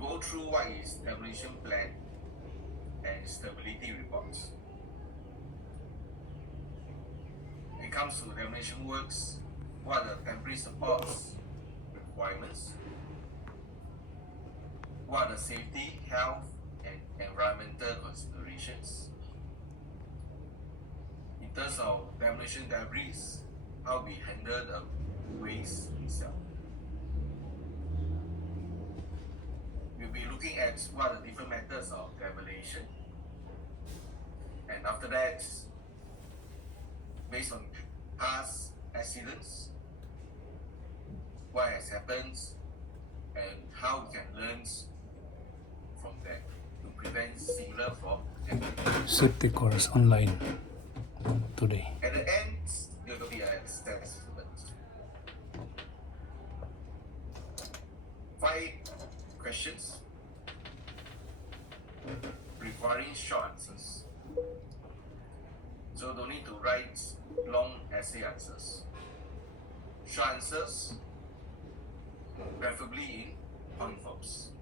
go through what is demolition plan and stability reports. When it comes to demolition works, what are the temporary supports requirements? What are the safety, health, and environmental considerations? In terms of demolition debris, how we handle the waste itself. We'll be looking at what are the different methods of demolition. And after that, based on past accidents, what has happened, and how we can learn from that to prevent similar from happening. Safety course online today. At the end, there will be an assessment. 5 questions requiring short answers. So don't need to write long essay answers. Short answers, preferably in point forms.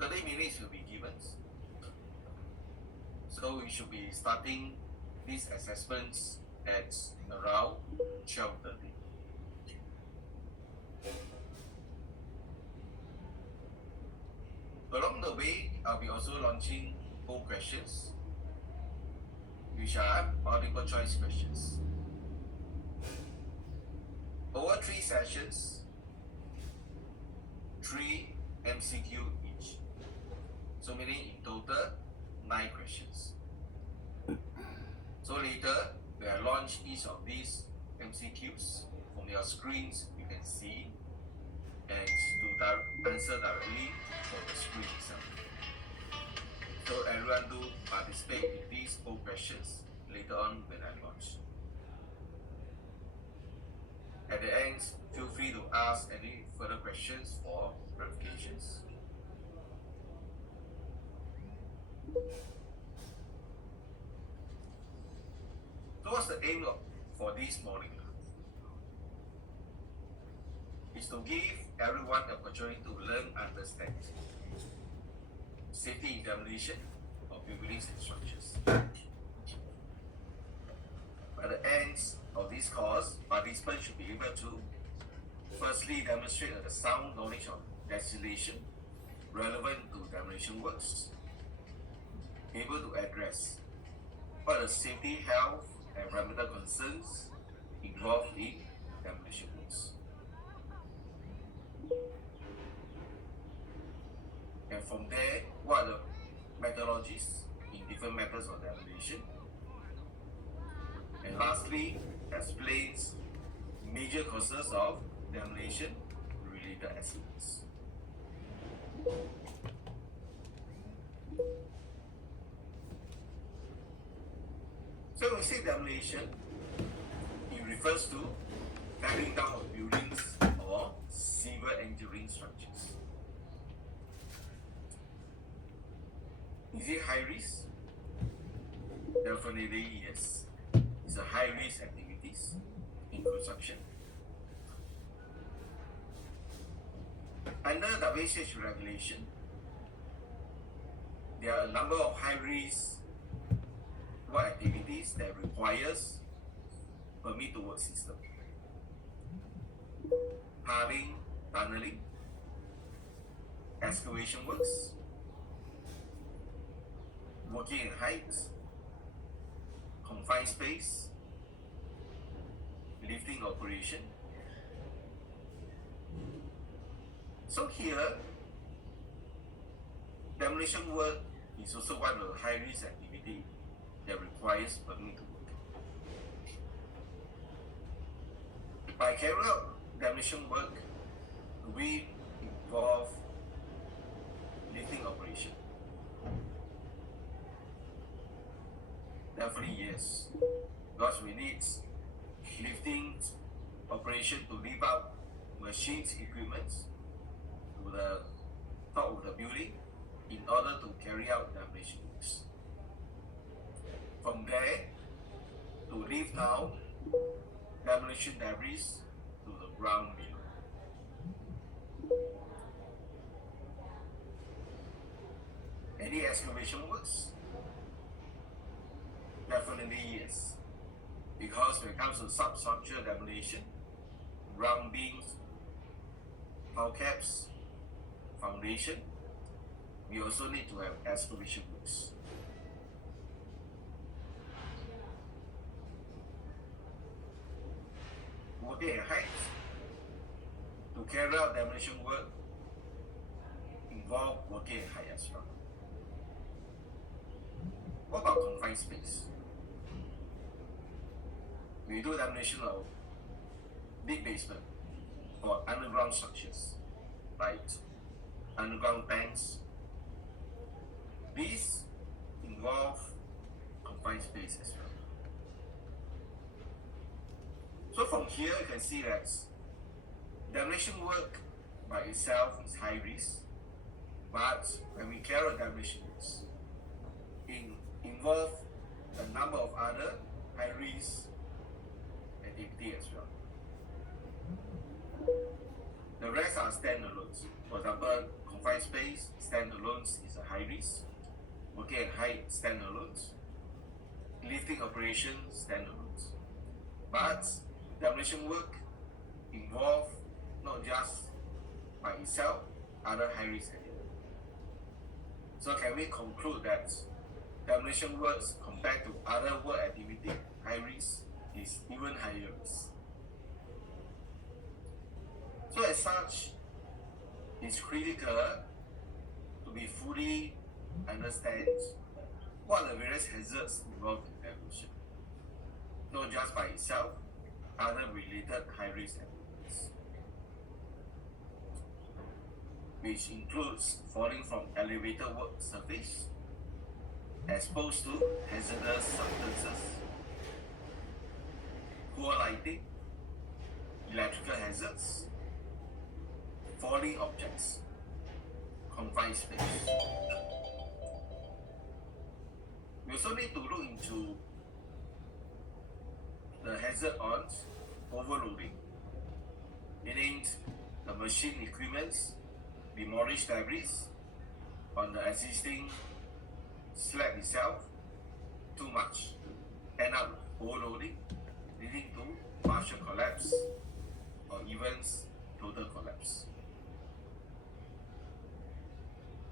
30 minutes will be given. So we should be starting these assessments at around 12:30. Along the way, I'll be also launching poll questions, which are multiple choice questions. Over 3 sessions, 3 MCQ each. So meaning in total, 9 questions. So later, when I launch each of these MCQs, from your screens, you can see and to answer directly from the screen itself. So everyone do participate in these 4 questions later on when I launch. At the end, feel free to ask any further questions or clarifications. So what's the aim for this morning? Is to give everyone the opportunity to learn, understand safety in demolition of buildings and structures. By the end of this course, participants should be able to firstly demonstrate a sound knowledge of legislation relevant to demolition works, able to address what are the safety, health, and environmental concerns involved in demolition works. And from there, what are the methodologies in different methods of demolition? And lastly, explains major causes of demolition related accidents. So when we say demolition, it refers to tearing down of buildings or severe injuring structures. Is it high risk? Definitely yes. It's a high risk activities in construction. Under WHH regulation, there are a number of high risk work activities that requires permit to work system. Halving, tunneling, excavation works, working in heights, confined space, lifting operation. So here, demolition work is also one of the high risk activity that requires permit to work. By carrying out demolition work, we involve lifting operation. Definitely yes, because we need lifting operation to lift up machines, equipment to the top of the building in order to carry out demolition works. From there, to lift down demolition debris to the ground below. Any excavation works? Definitely yes. Because when it comes to substructure demolition, ground beams, hull caps, foundation, we also need to have excavation works. Working at heights, to carry out demolition work, involve working at height as well. What about confined space? We do demolition of big basement for underground structures, like underground tanks. These involve confined space as well. So from here you can see that demolition work by itself is high risk, but when we carry out demolition works, it involves a number of other high risk activity as well. The rest are standalones. For example, confined space, standalones is a high risk. Working at height, standalones. Lifting operations, standalones. But demolition work involve not just by itself, other high risk activity. So can we conclude that demolition works compared to other work activity, high risk, is even higher risk? So as such, it's critical to be fully understand what are the various hazards involved in demolition, not just by itself, other related high risk activities, which includes falling from elevator work surface, exposed to hazardous substances, poor lighting, electrical hazards, falling objects, confined space. We also need to look into the hazard on overloading, meaning the machine equipments demolish debris on the existing slab itself too much, end up overloading, leading to partial collapse or even total collapse.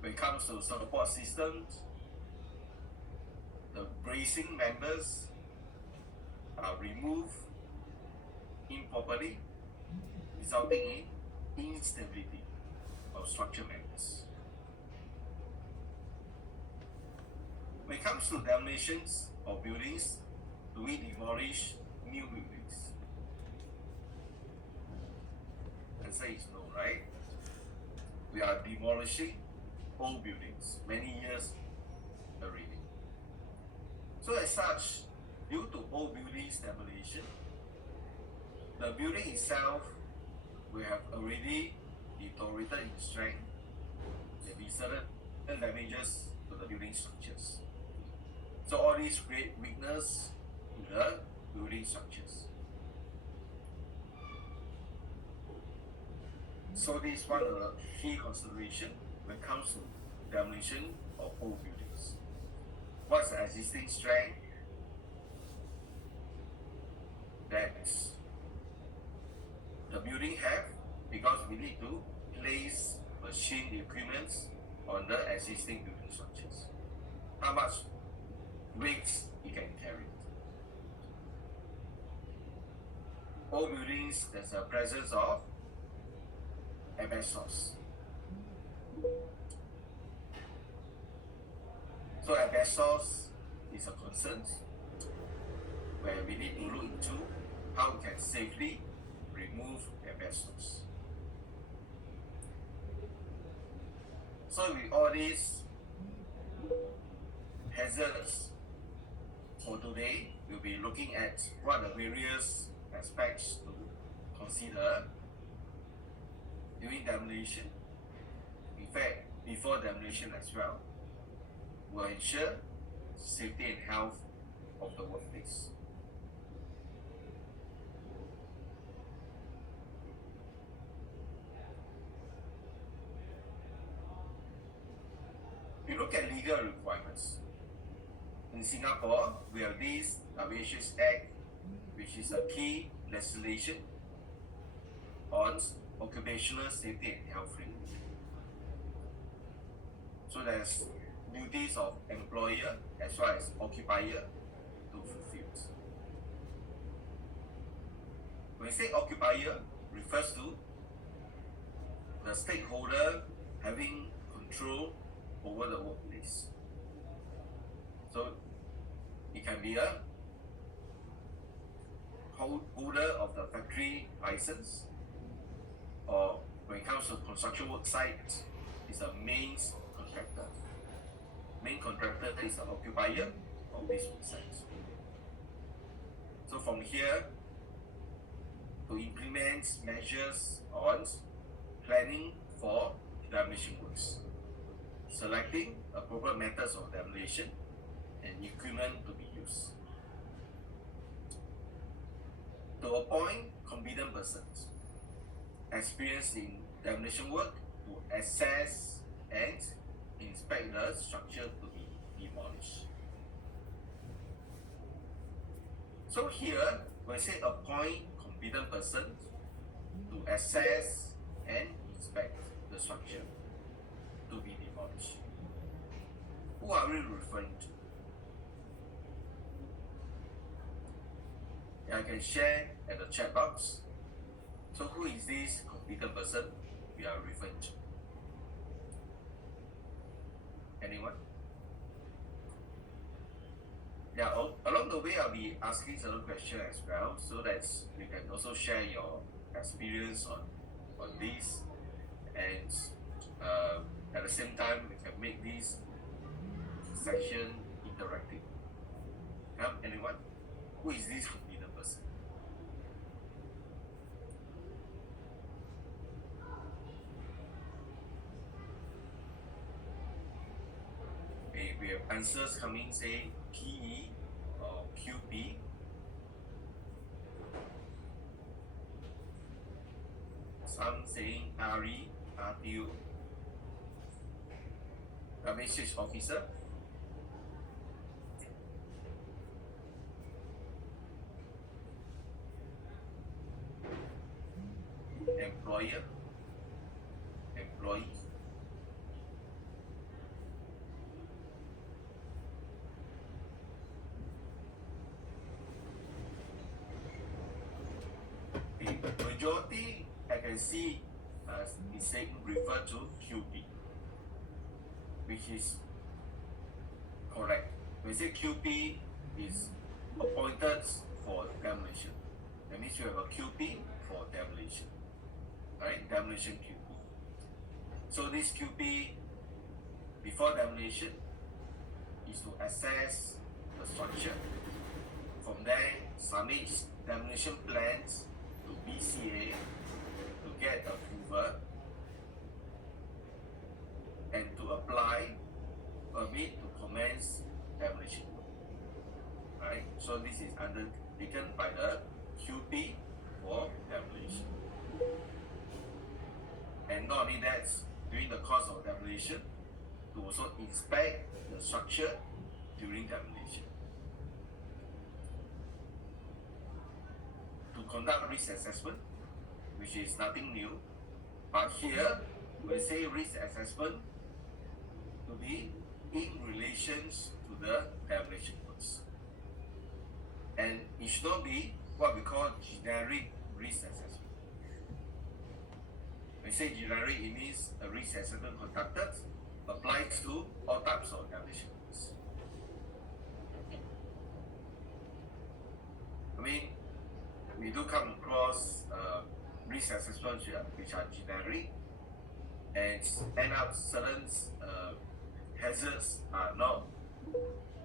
When it comes to support systems, the bracing members are removed improperly, resulting in instability of structure members. When it comes to demolitions of buildings, do we demolish new buildings? The answer is no, right? We are demolishing old buildings, many years already. So as such, due to old buildings demolition, the building itself will have already deteriorated in strength. There will be certain damages to the building structures. So all these create weakness in the building structures. So this is one of the key considerations when it comes to demolition of old buildings. What's the existing strength that the building have, because we need to place machine equipment on the existing building structures. How much weight it can carry. Old buildings, there's a presence of asbestos. So asbestos is a concern where we need to look into how we can safely remove asbestos. So with all these hazards, for today, we'll be looking at what are the various aspects to consider during demolition. In fact, before demolition as well, will ensure safety and health of the workplace. We look at legal legal requirements. In Singapore, we have this WHS Act, which is a key legislation on occupational safety and health framework. So there's duties of employer as well as occupier to fulfill. When we say occupier, refers to the stakeholder having control over the workplace. So it can be a holder of the factory license, or when it comes to construction work site, it's a main contractor. Main contractor is the occupier of this work site. So from here, to implement measures on planning for demolition works, selecting appropriate methods of demolition and equipment to be used, to appoint competent persons experienced in demolition work to assess and inspect the structure to be demolished. So here, when I say appoint competent persons to assess and inspect the structure to be demolished, who are we referring to? I can share at the chat box. So who is this competent person we are referring to? Anyone? Yeah, along the way I'll be asking certain questions as well, so that you can also share your experience on this, and at the same time we can make this section interactive. Anyone? Who is this competent person? Okay, we have answers coming, say PE or QP. Some saying RE, RTO, WHS officer. Employer, employee. The majority I can see is saying refer to QP, which is correct. When we say QP is appointed for demolition, that means you have a QP for demolition. Right, demolition QP. So this QP before demolition is to assess the structure. From there, submit demolition plans to BCA to get approval and to apply permit to commence demolition. Right, so this is undertaken by the QP for demolition. And not only that, during the course of demolition, to also inspect the structure during demolition. To conduct risk assessment, which is nothing new, but here we say risk assessment to be in relation to the demolition works. And it should not be what we call generic risk assessment. When we say generic, it means a risk assessment conducted applies to all types of demolition works. I mean, we do come across risk assessments which are generic and end up certain hazards are not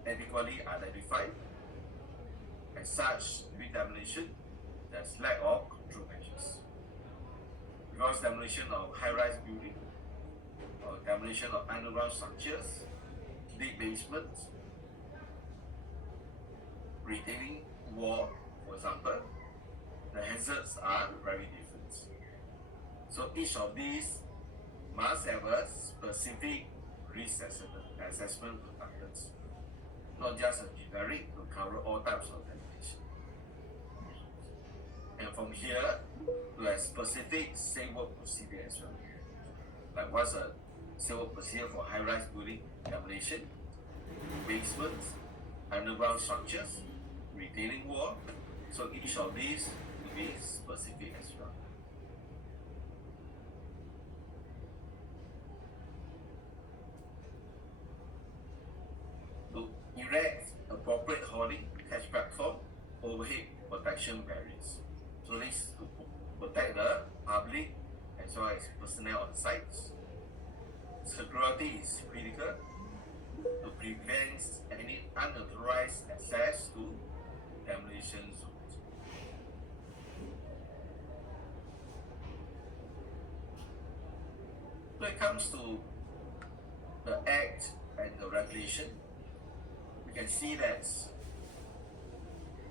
adequately identified. As such, during demolition, there's lack of control measures. Because demolition of high-rise building, or demolition of underground structures, deep basements, retaining wall, for example, the hazards are very different. So each of these must have a specific risk assessment methods, not just a generic to cover all types of demolition. And from here, we have specific safe work procedure as well. Like what's a safe work procedure for high-rise building demolition, basements, underground structures, retaining wall. So each of these will be specific as well. To erect appropriate hoarding, catch platform, overhead protection barriers. So this to protect the public as well as personnel on sites. Security is critical to prevent any unauthorized access to demolition zones. When it comes to the Act and the regulation, we can see that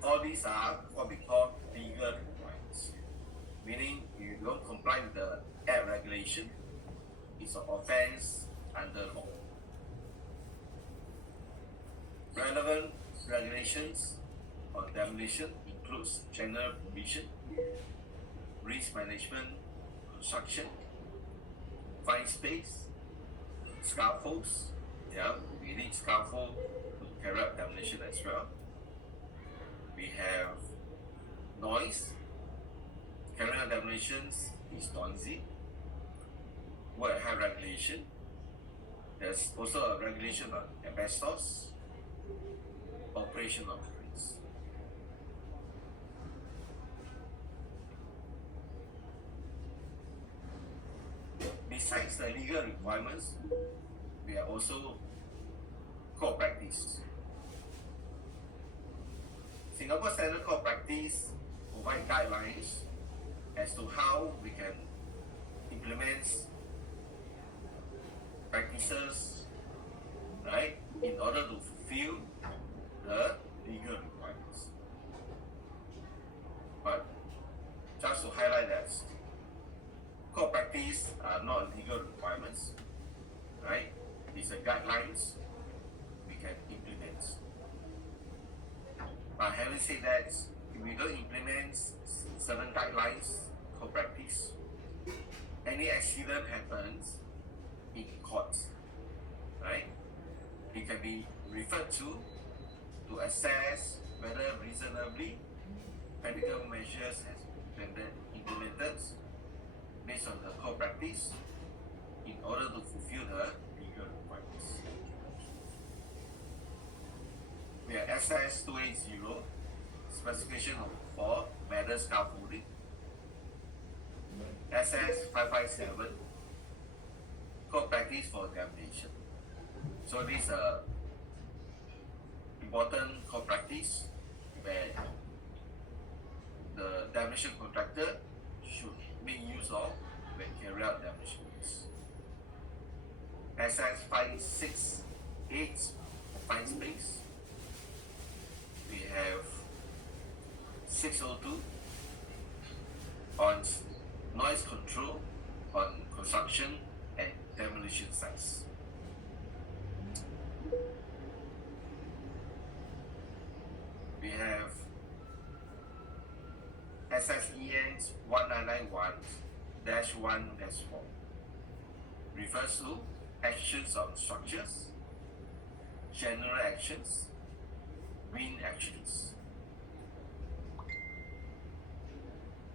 all these are what we call legal requirements, meaning if you don't comply with the Act regulation, it's an offense under law. Relevant regulations on demolition includes general provision, risk management, construction, fine space, scaffolds. Yeah, we need scaffold to carry out demolition as well. We have noise. Carrying out demolitions is noisy. What have regulation? There's also a regulation on asbestos, operation of trees. Besides the legal requirements, we are also core practice. Singapore Standard Core Practice provide guidelines as to how we can implement practices, right, in order to fulfill the legal requirements. But just to highlight that core practice are not legal requirements, right? These are guidelines we can implement. But having said that, if we don't implement certain guidelines, core practice, any accident happens in court, right? It can be referred to assess whether reasonably medical measures has been implemented based on the core practice in order to fulfill the legal requirements. We have SS 280 specification for metal scaffolding, SS 557 core practice for demolition. So these are important core practice where the demolition contractor should make use of when carry out demolition works. SS 568 fine space. We have 602 on noise control on construction and demolition sites. We have SSEN 1991-1-4 refers to actions on structures, general actions, wind actions.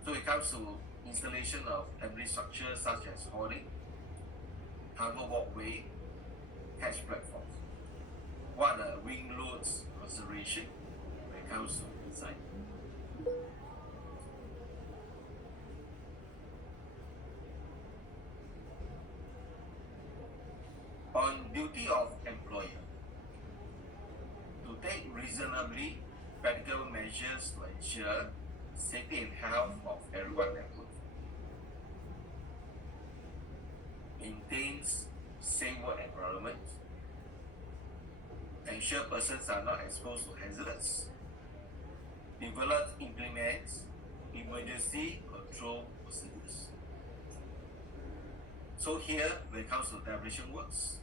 So it comes to installation of temporary structures such as hoarding, cover walkway, catch platforms. What are wing loads consideration when it comes to design? On duty of employer to take reasonably practical measures to ensure safety and health of everyone at work, maintains safe work environment, ensure persons are not exposed to hazards, develop, implement emergency control procedures. So here, when it comes to demolition works,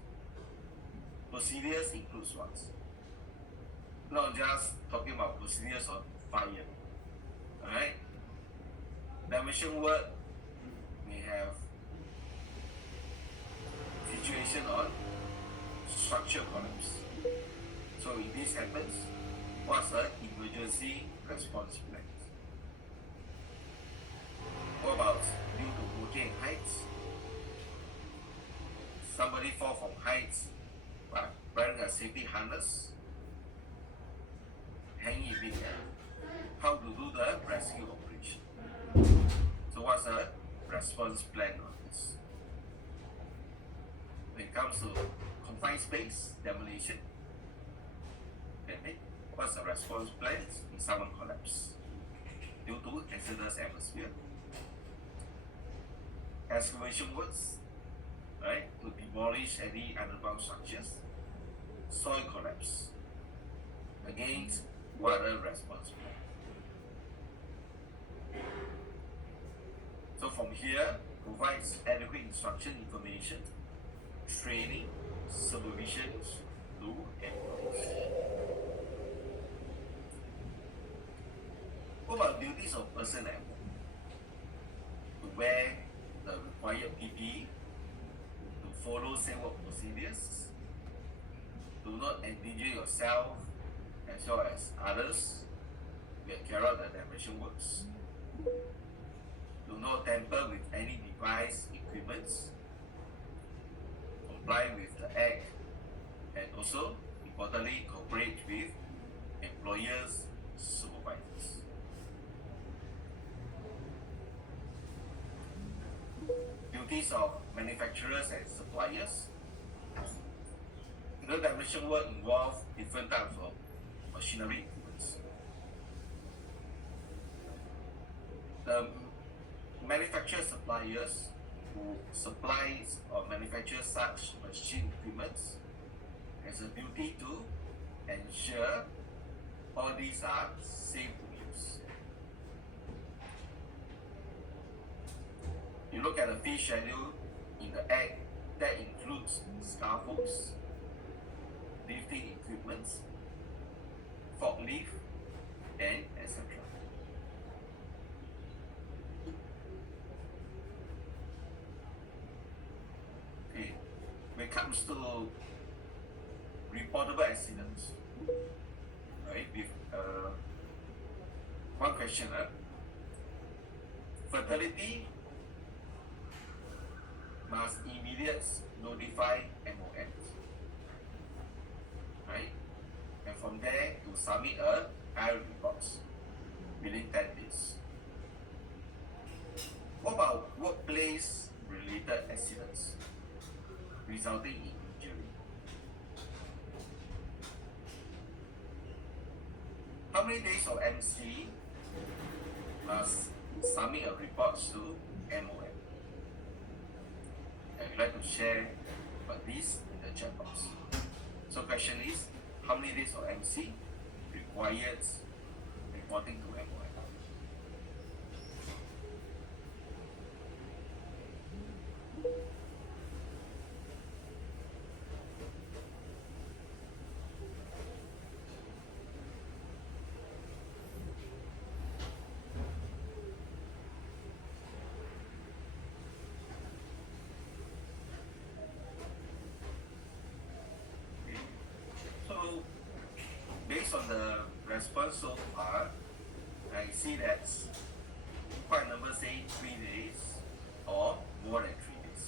procedures includes what? Not just talking about procedures on fire. Alright? Demolition work may have situation on structure collapse. So if this happens, what's the emergency response plan? What about due to working heights? Somebody fall from heights by wearing a safety harness, hanging in midair. How to do the rescue operation? So what's the response plan on this? When it comes to confined space, demolition, okay, what's the response plan in sudden collapse due to hazardous atmosphere? Excavation works, right, to demolish any underground structures. Soil collapse. Against what other response plan? So from here, provides adequate instruction, information, training, supervision to employees. What about duties of personnel? To wear the required PPE, to follow safe work procedures, do not endanger yourself as well as others when carry out the demolition works. Do not tamper with any device, equipments, comply with the act, and also, importantly, cooperate with employers, supervisors. Duties of manufacturers and suppliers. Demolition work involve different types of machinery equipments. The manufacturer suppliers who supplies or manufacture such machine equipments has a duty to ensure all these are safe to use. You look at the fee schedule in the Act, that includes scaffolds, lifting equipments, forklift, and etc. Okay, when it comes to reportable accidents, right? With one question, fatality must immediately notify MOM, right? And from there to submit a IR report within 10 days. What about workplace related accidents resulting in injury? How many days of MC must submit a report to MOM? And we'd like to share about this in the chat box. So question is, how many days of MC required reporting to MOM? So, based on the response so far, I see that quite a number say 3 days or more than 3 days.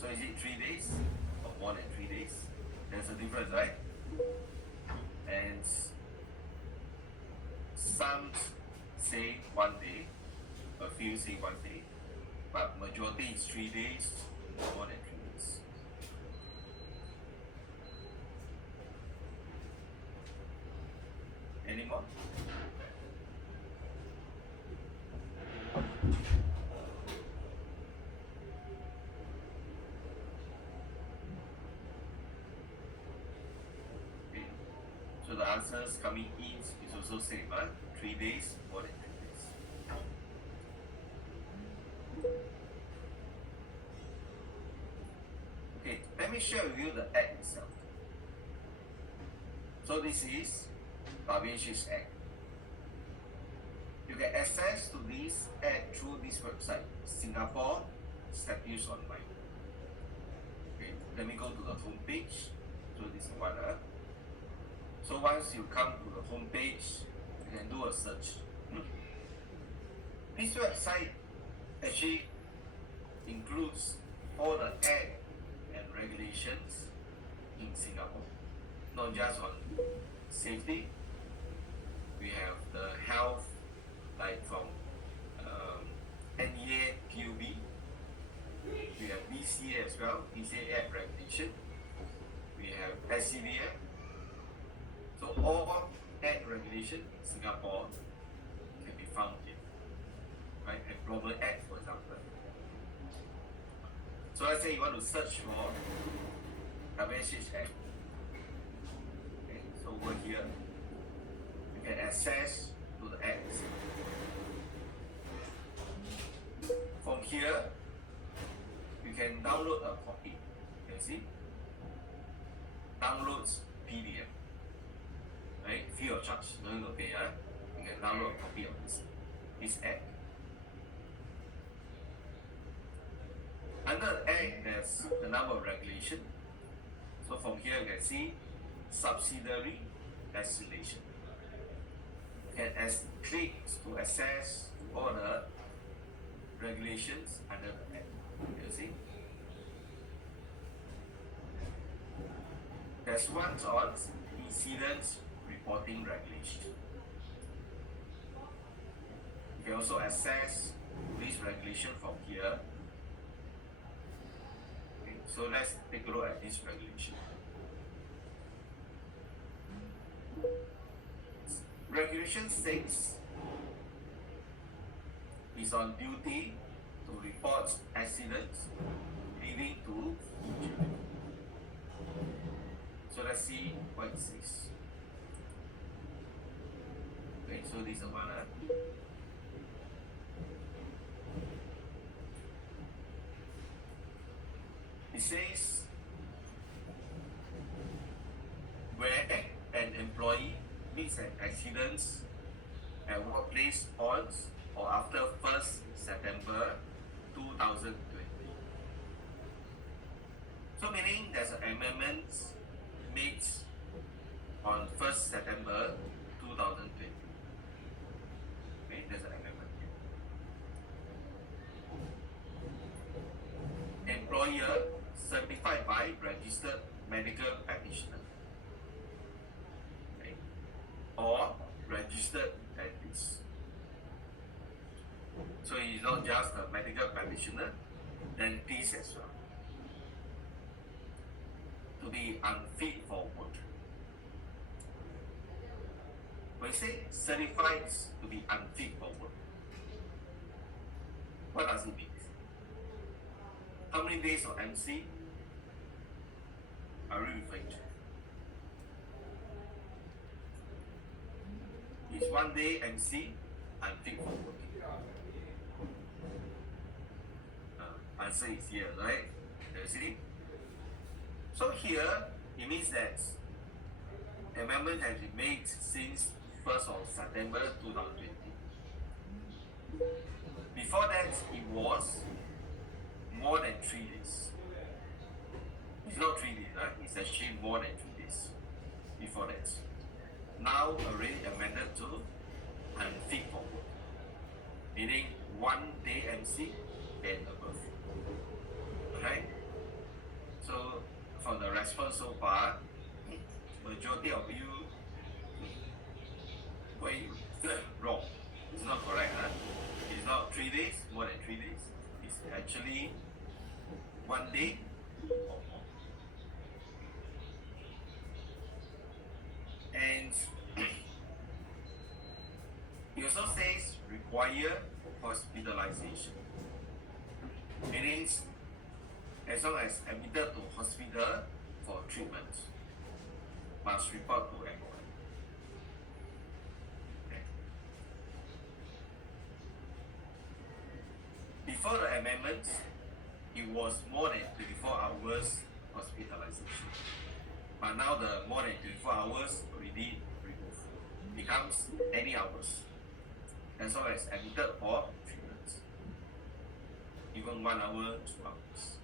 So is it 3 days or more than 3 days? There's a difference, right? And some say 1 day, a few say 1 day, but majority is 3 days or more than 3 days. Any more? Okay. So the answers coming in is also same, 3 days, more than 3 days. Okay, let me share with you the act itself. So this is Publishers Act. You can access to this act through this website, Singapore Statutes Online. Okay, let me go to the home page. So this one. So once you come to the home page, you can do a search. This website actually includes all the act and regulations in Singapore, not just on safety. We have the health, like from NEA, PUB. We have BCA as well, BCA Act regulation. We have SCBA. So all Act regulation in Singapore can be found here. Right? Employment Act, for example. So let's say you want to search for WSH Act. Okay, so over here, you can access to the Act. From here, you can download a copy. You can see? Downloads PDF. Right? Free of charge. No need to pay. You can download a copy of this Act. Under the Act, there's a number of regulations. So from here, you can see subsidiary legislation. You can click to access all the regulations under the Act. You see? There's one on incidents reporting regulation. You can also access this regulation from here. Okay, so let's take a look at this regulation. Regulation 6 is on duty to report accidents leading to injury. So let's see what it says. Okay, so this is one. It says where an employee meets an accident at workplace on or after 1st September 2020. So meaning there's an amendment made on 1st September 2020. Okay, there's an amendment. Employer certified by registered medical practitioner. Okay, or registered dentist. So he's not just a medical practitioner, dentist as well. To be unfit for work. When we say certified to be unfit for work, what does it mean? How many days of MC are we referring to? Is 1 day MC unfit for work? Answer is here, right? You see? So here, it means that amendment has been made since 1st of September 2020. Before that, it was more than 3 days. It's not 3 days, right? It's actually more than 3 days before that. Now already amended to unfit for work, meaning 1 day MC and above. Okay? So from the response so far, majority of you wrong. It's not correct. It's not 3 days, more than 3 days. It's actually 1 day or more. And it also says require hospitalization. Meaning as long as admitted to hospital for treatment, must report to employer. Okay. Before the amendment, it was more than 24 hours hospitalization. But now the more than 24 hours already removed. Becomes any hours. As long as admitted for 3 minutes. Even 1 hour, 2 hours.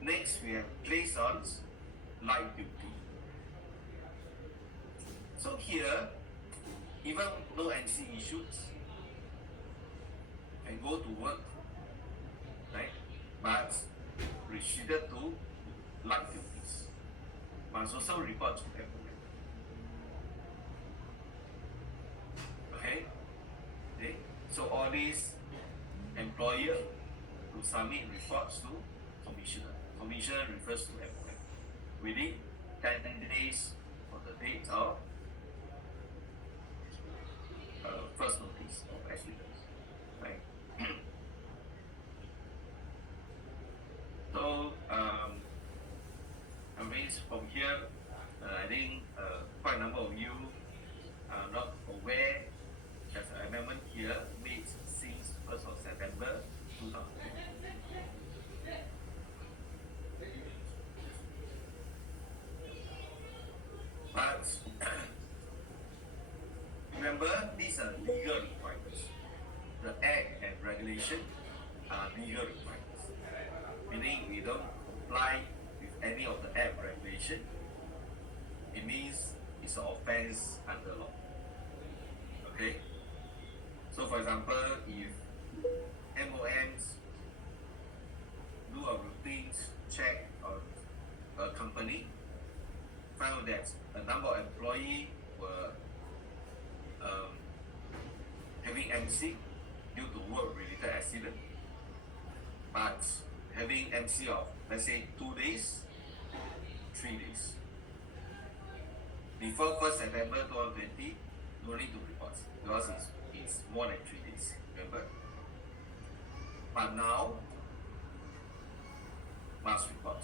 Next, we have liaisons light duty. So here, even no NC issues, can go to work, right? But restricted to light duties. Must also report to employer. Okay? Okay? So all these employer to submit reports to commissioner. Commissioner refers to employer within 10 days of the date of first notice of accidents. Right? So I mean from here, I think quite a number of you are not aware that the amendment here made since 1st of September 2020. But remember, these are legal requirements. The Act and regulation are legal requirements. Meaning we don't comply with any of the Act regulation, it means it's an offense under law. Okay? So for example, if MOMs do a routine check on a company, found that a number of employees were having MC due to work-related accident, but having MC of, let's say, 2 days, 3 days. Before 1st September 2020, no need to report because it's more than 3 days, remember? But now, must report.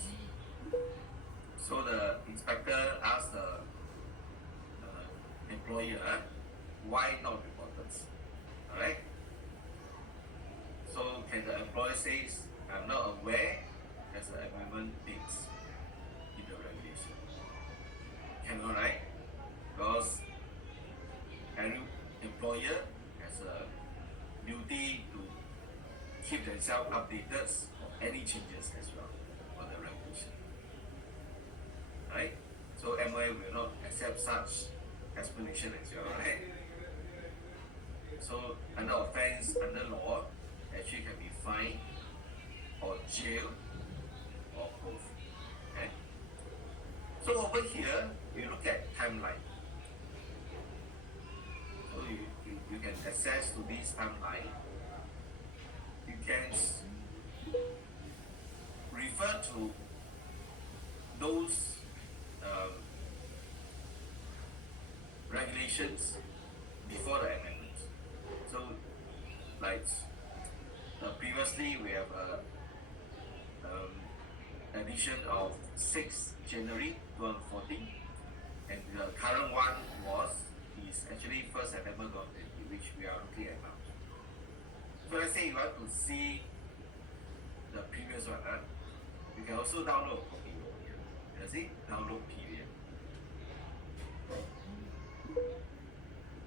So the inspector asked the employer, why not reported? Alright? So can the employer say, I'm not aware there's an amendment dates in the regulation? Cannot, right? Because every employer has a duty to keep themselves updated on any changes as well on the regulation. Right? So MOA will not accept such explanation as well, right? So under offense, under law, actually can be fined or jail or both. Okay? So over here, we look at timeline. So you can access to this timeline. You can refer to those regulations before the amendment. So, like previously, we have edition of 6 January 2014, and the current one is actually 1st September 2020, which we are looking at now. So let's say you want to see the previous one, you can also download a copy over here. You see, download PDF.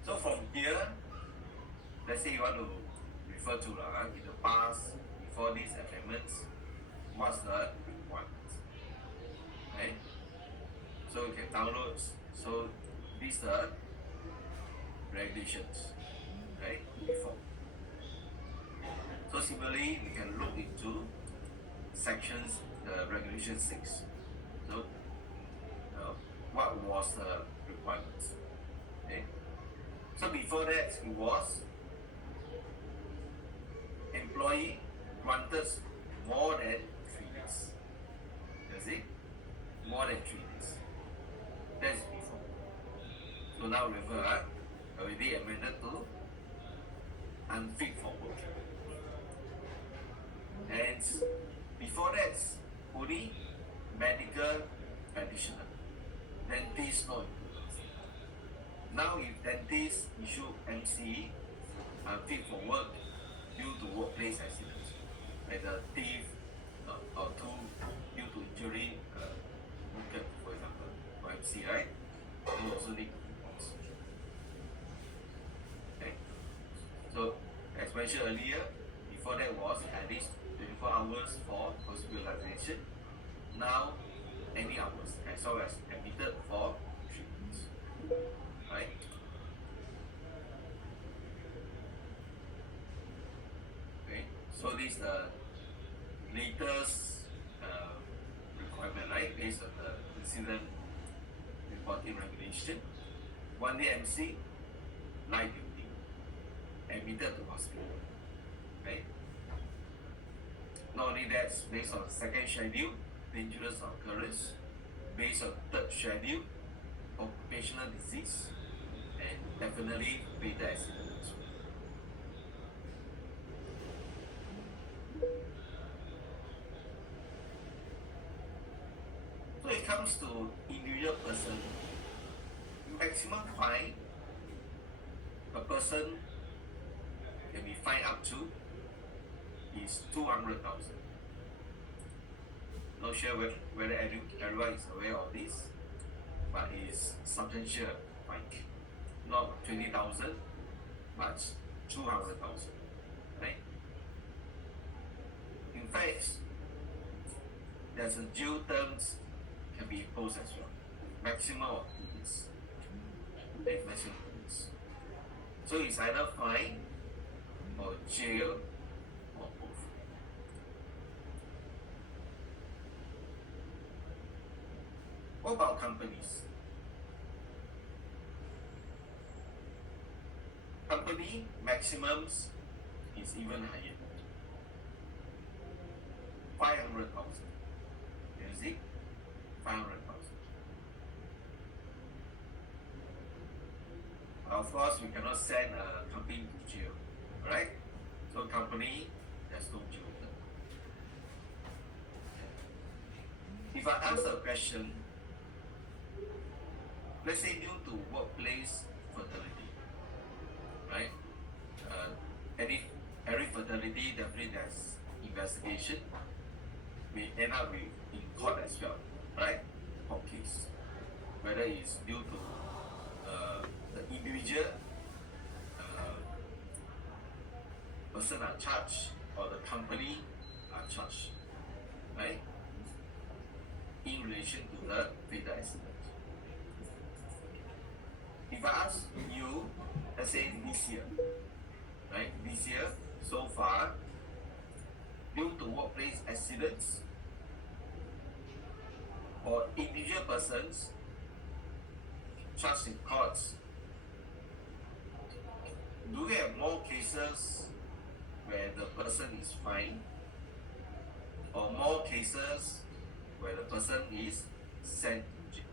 So from here, let's say you want to refer to in the past, before these amendments, what's the requirements? Okay? So you can download. So these are regulations, right? Before. So similarly, we can look into sections, regulation 6. So what was the requirements? Okay. So before that, it was employee granted more than 3 days. You see? More than 3 days. That's before. So now remember, already amended to unfit for work. And before that, only medical practitioner. Dentist not included. Now if dentist issue MC unfit for work due to workplace accidents, like the teeth or tooth due to injury mentioned earlier, before that was at least 24 hours for hospitalization. Now, any hours as well as admitted for treatment. Right? Okay, so this is the latest requirement, right? Based on the incident reporting regulation. 1 day MC, light duty, admitted to hospital. Right? Not only that, based on second schedule, dangerous occurrence, based on third schedule, occupational disease, and definitely fatal accident. So it comes to individual person, maximum fine a person can be fined up to is 200,000. Not sure whether everyone is aware of this, but it is substantial fine. Not 20,000, but 200,000. Right? In fact, there's a jail terms can be imposed as well. Maximum of 2 years. Maximum 2 years. So it's either fine or jail or both. What about companies? Company maximums is even higher. 500,000. You see? 500,000. Of course, we cannot send a company to jail, right? So company, there's no jail. If I ask a question, let's say due to workplace fatality, right? Every fatality, definitely there's investigation. We end up in court as well, right? Court case. Whether it's due to the individual person are charged or the company are charged, right? In relation to the fatal accident. If I ask you, let's say this year, right? This year, so far, due to workplace accidents or individual persons charged in courts, do we have more cases where the person is fined or more cases where the person is sent to jail?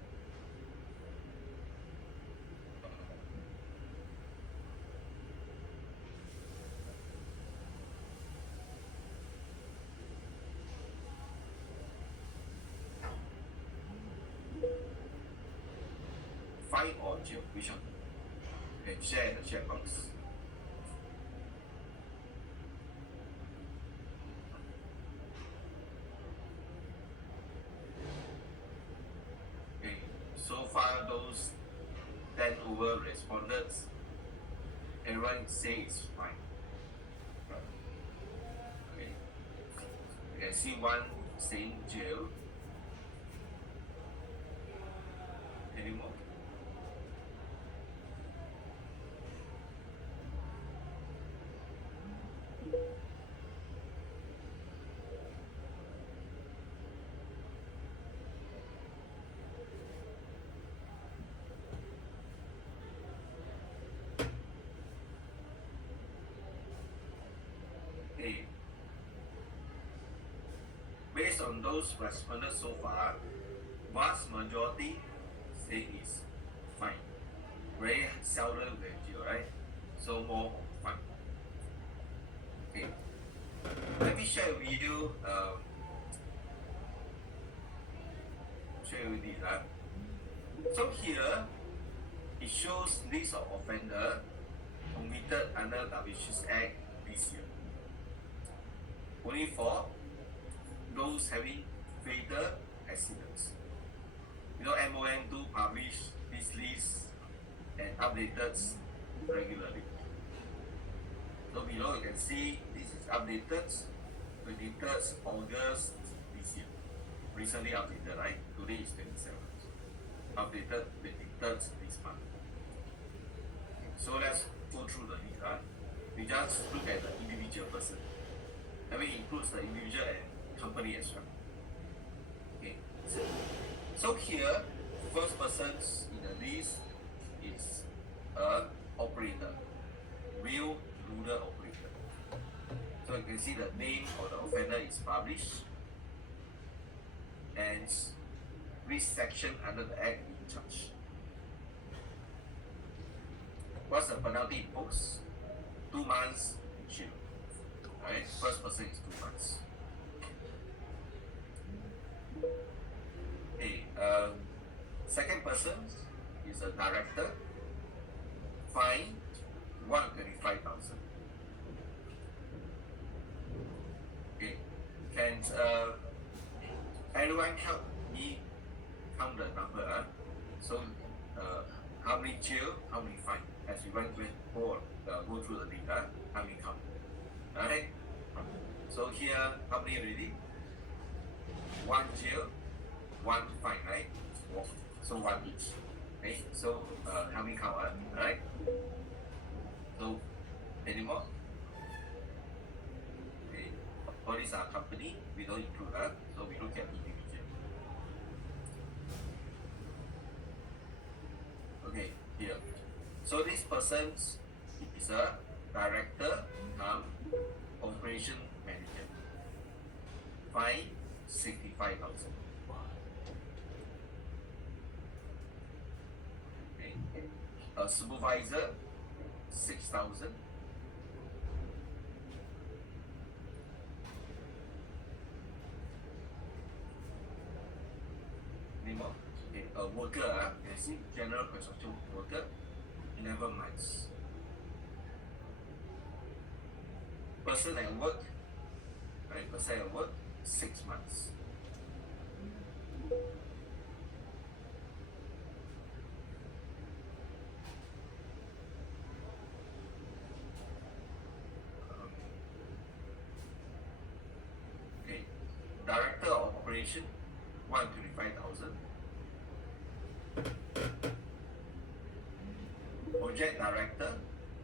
Fine or jail, which one? You can share in the chat box. Okay, so far those 10 over respondents, everyone say it's fine. Okay, you can see one saying jail. Any more? Okay. Based on those responded so far, vast majority say is fine. Very seldom with jail, right? So more fine. Okay. Let me share with you So here it shows list of offender convicted under WHS Act this year. Only for those having fatal accidents. MOM do publish this list and updated regularly. So So below you can see this is updated 23rd August this year. Recently updated, right? Today is 27th. Updated 23rd this month. So let's go through the list. We just look at the individual person. That means includes the individual and company as well. Okay. So here, first person in the list is a operator, real loader operator. So you can see the name of the offender is published and which section under the act in charge. What's the penalty imposed? 2 months in jail. Alright, first person is 2 months. Okay, second person is a director, fine 125,000. Okay, can anyone help me count the number? So how many jail, how many fine? As we went go through the data, how many count? Alright. So here, how many already? 1 jail, 1 fine, right? So 1 each. Okay. So how many count? Alright. So any more? Okay. All these are company. We don't include so we look at individual. Okay. Here. So this person is a director come operation manager. Fine 65,000. Okay. A supervisor 6,000. Any more? Okay. A worker, you see general construction worker 11 months. Person at work, right? Person at work 6 months. Okay, director of operation 125,000. Project director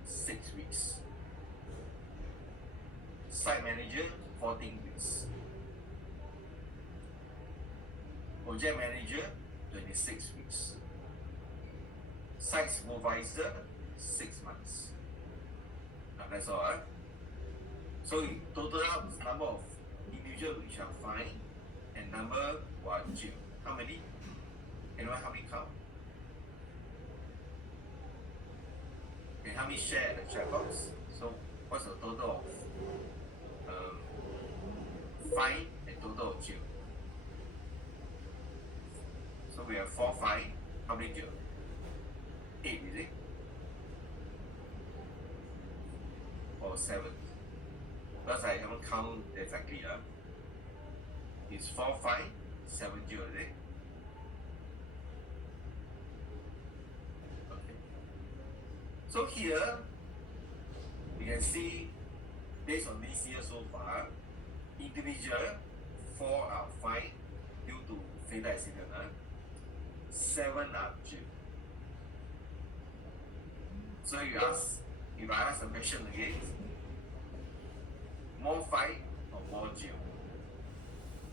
6 weeks. Site manager 14 weeks. Project manager 26 weeks. Site supervisor 6 months. That's all. So you total out the number of individuals which are fined and number were jail. How many? Anyone how many count? Okay, how many share the chat box? So what's the total of fine and total of jail? So we have 4 fine. How many jail? 8, is it? Or 7? Because I haven't counted exactly. It's 4 fine, 7 jail, is it? Okay. So here, we can see, based on this year so far, individual 4 are fined due to fatal accident. 7 are jail. So if I ask the question again, more fine or more jail?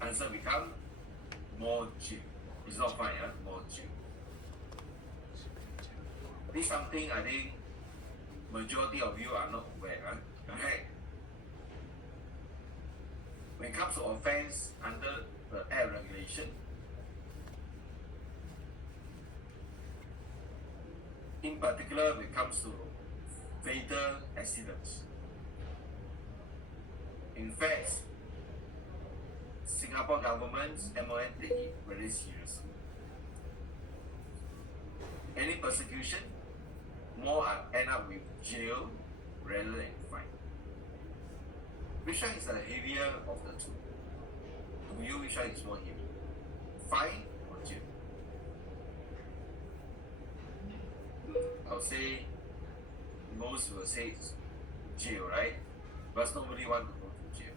Answer become more jail. It's not fine, more jail. This is something I think majority of you are not aware. Right? When it comes to offense under the air regulation, in particular when it comes to fatal accidents, in fact, Singapore government's MON take it very seriously. Any persecution, more end up with jail rather than fine. Which one is the heavier of the two? To you, which one is more heavy? Fine or jail? I'll say most will say it's jail, right? Because nobody want to go to jail.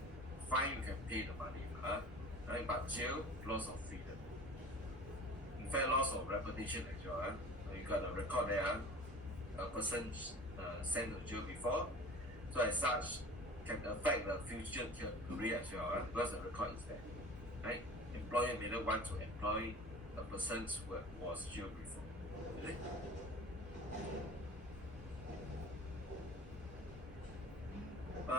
Fine, you can pay the money, right? But jail, loss of freedom. In fact, loss of reputation as well. You got a record there, a person sent to jail before. So as such, can affect the future career as well, because the record is there, right? Employer may not want to employ a person who was jailed before. Right? I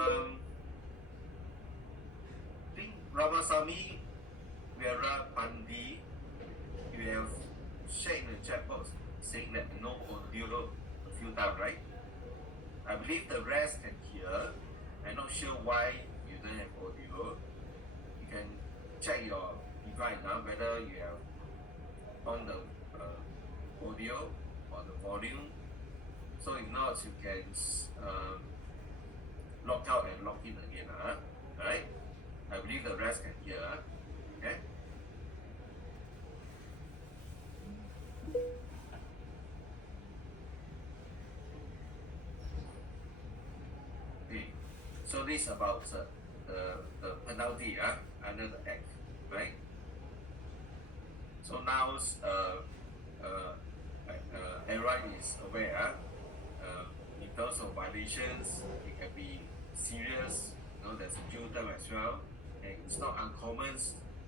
think Ramasamy Vera Pandi, you have shared in the chat box saying that no audio a few times, right? I believe the rest can hear. I'm not sure why you don't have audio. You can check your device now whether you have on the audio or the volume. So if not, you can log out and log in again. Alright? I believe the rest can hear. Okay? Okay. So this is about the penalty under the Act, right? So now everyone is aware. In terms of violations, it can be serious. There's a jail term as well, and it's not uncommon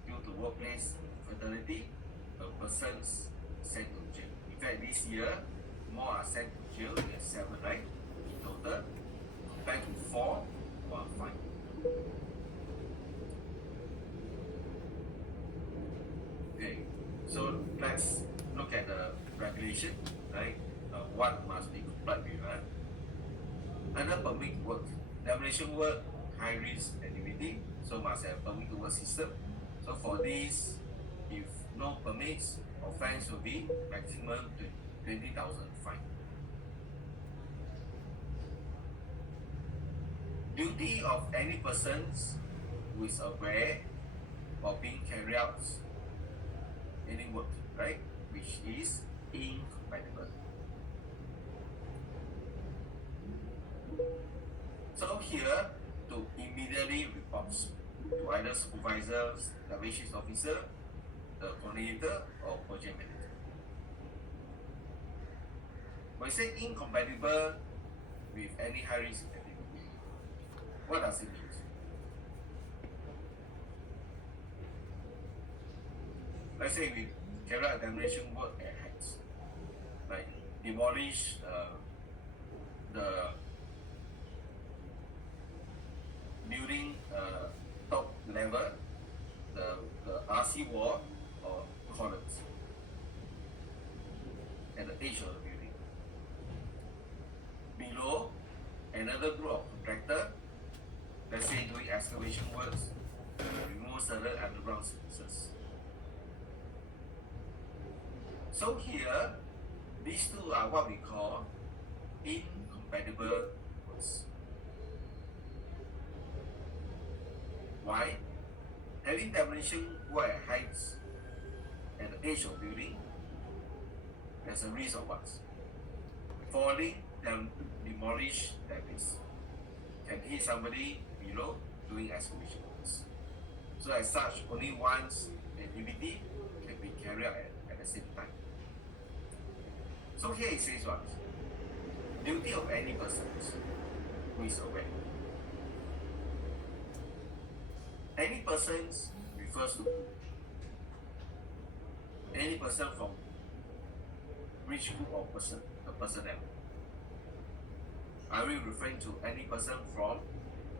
due to workplace fatality. A person's sent to jail. In fact, this year more are sent to jail. We have 7, right, in total, compared to 4 who are fined. Okay, so let's look at the regulation, right? What must be complied with, right? Under permit work, demolition work, high risk activity, so must have permit to work system. So for this, if no permits, offence will be maximum 20,000 fine. Duty of any persons who is aware of being carried out any work, right, which is incompatible. So here, to immediately report to either supervisor, demolition officer, the coordinator, or project manager. When I say incompatible with any high risk activity, what does it mean? Let's say we carry out demolition work at heights, like demolish the building top level, the RC wall or columns at the edge of the building. Below, another group of contractor, let's say doing excavation works, remove certain underground services. So here, these two are what we call incompatible works. Why? Having demolition work at heights at the edge of building, there's a risk of what? Falling, then demolish damage. Can hit somebody below doing excavation works. So as such, only once activity can be carried out at the same time. So here it says what? Duty of any person who is aware. Any persons refers to any person from which group of person, the personnel. Are we referring to any person from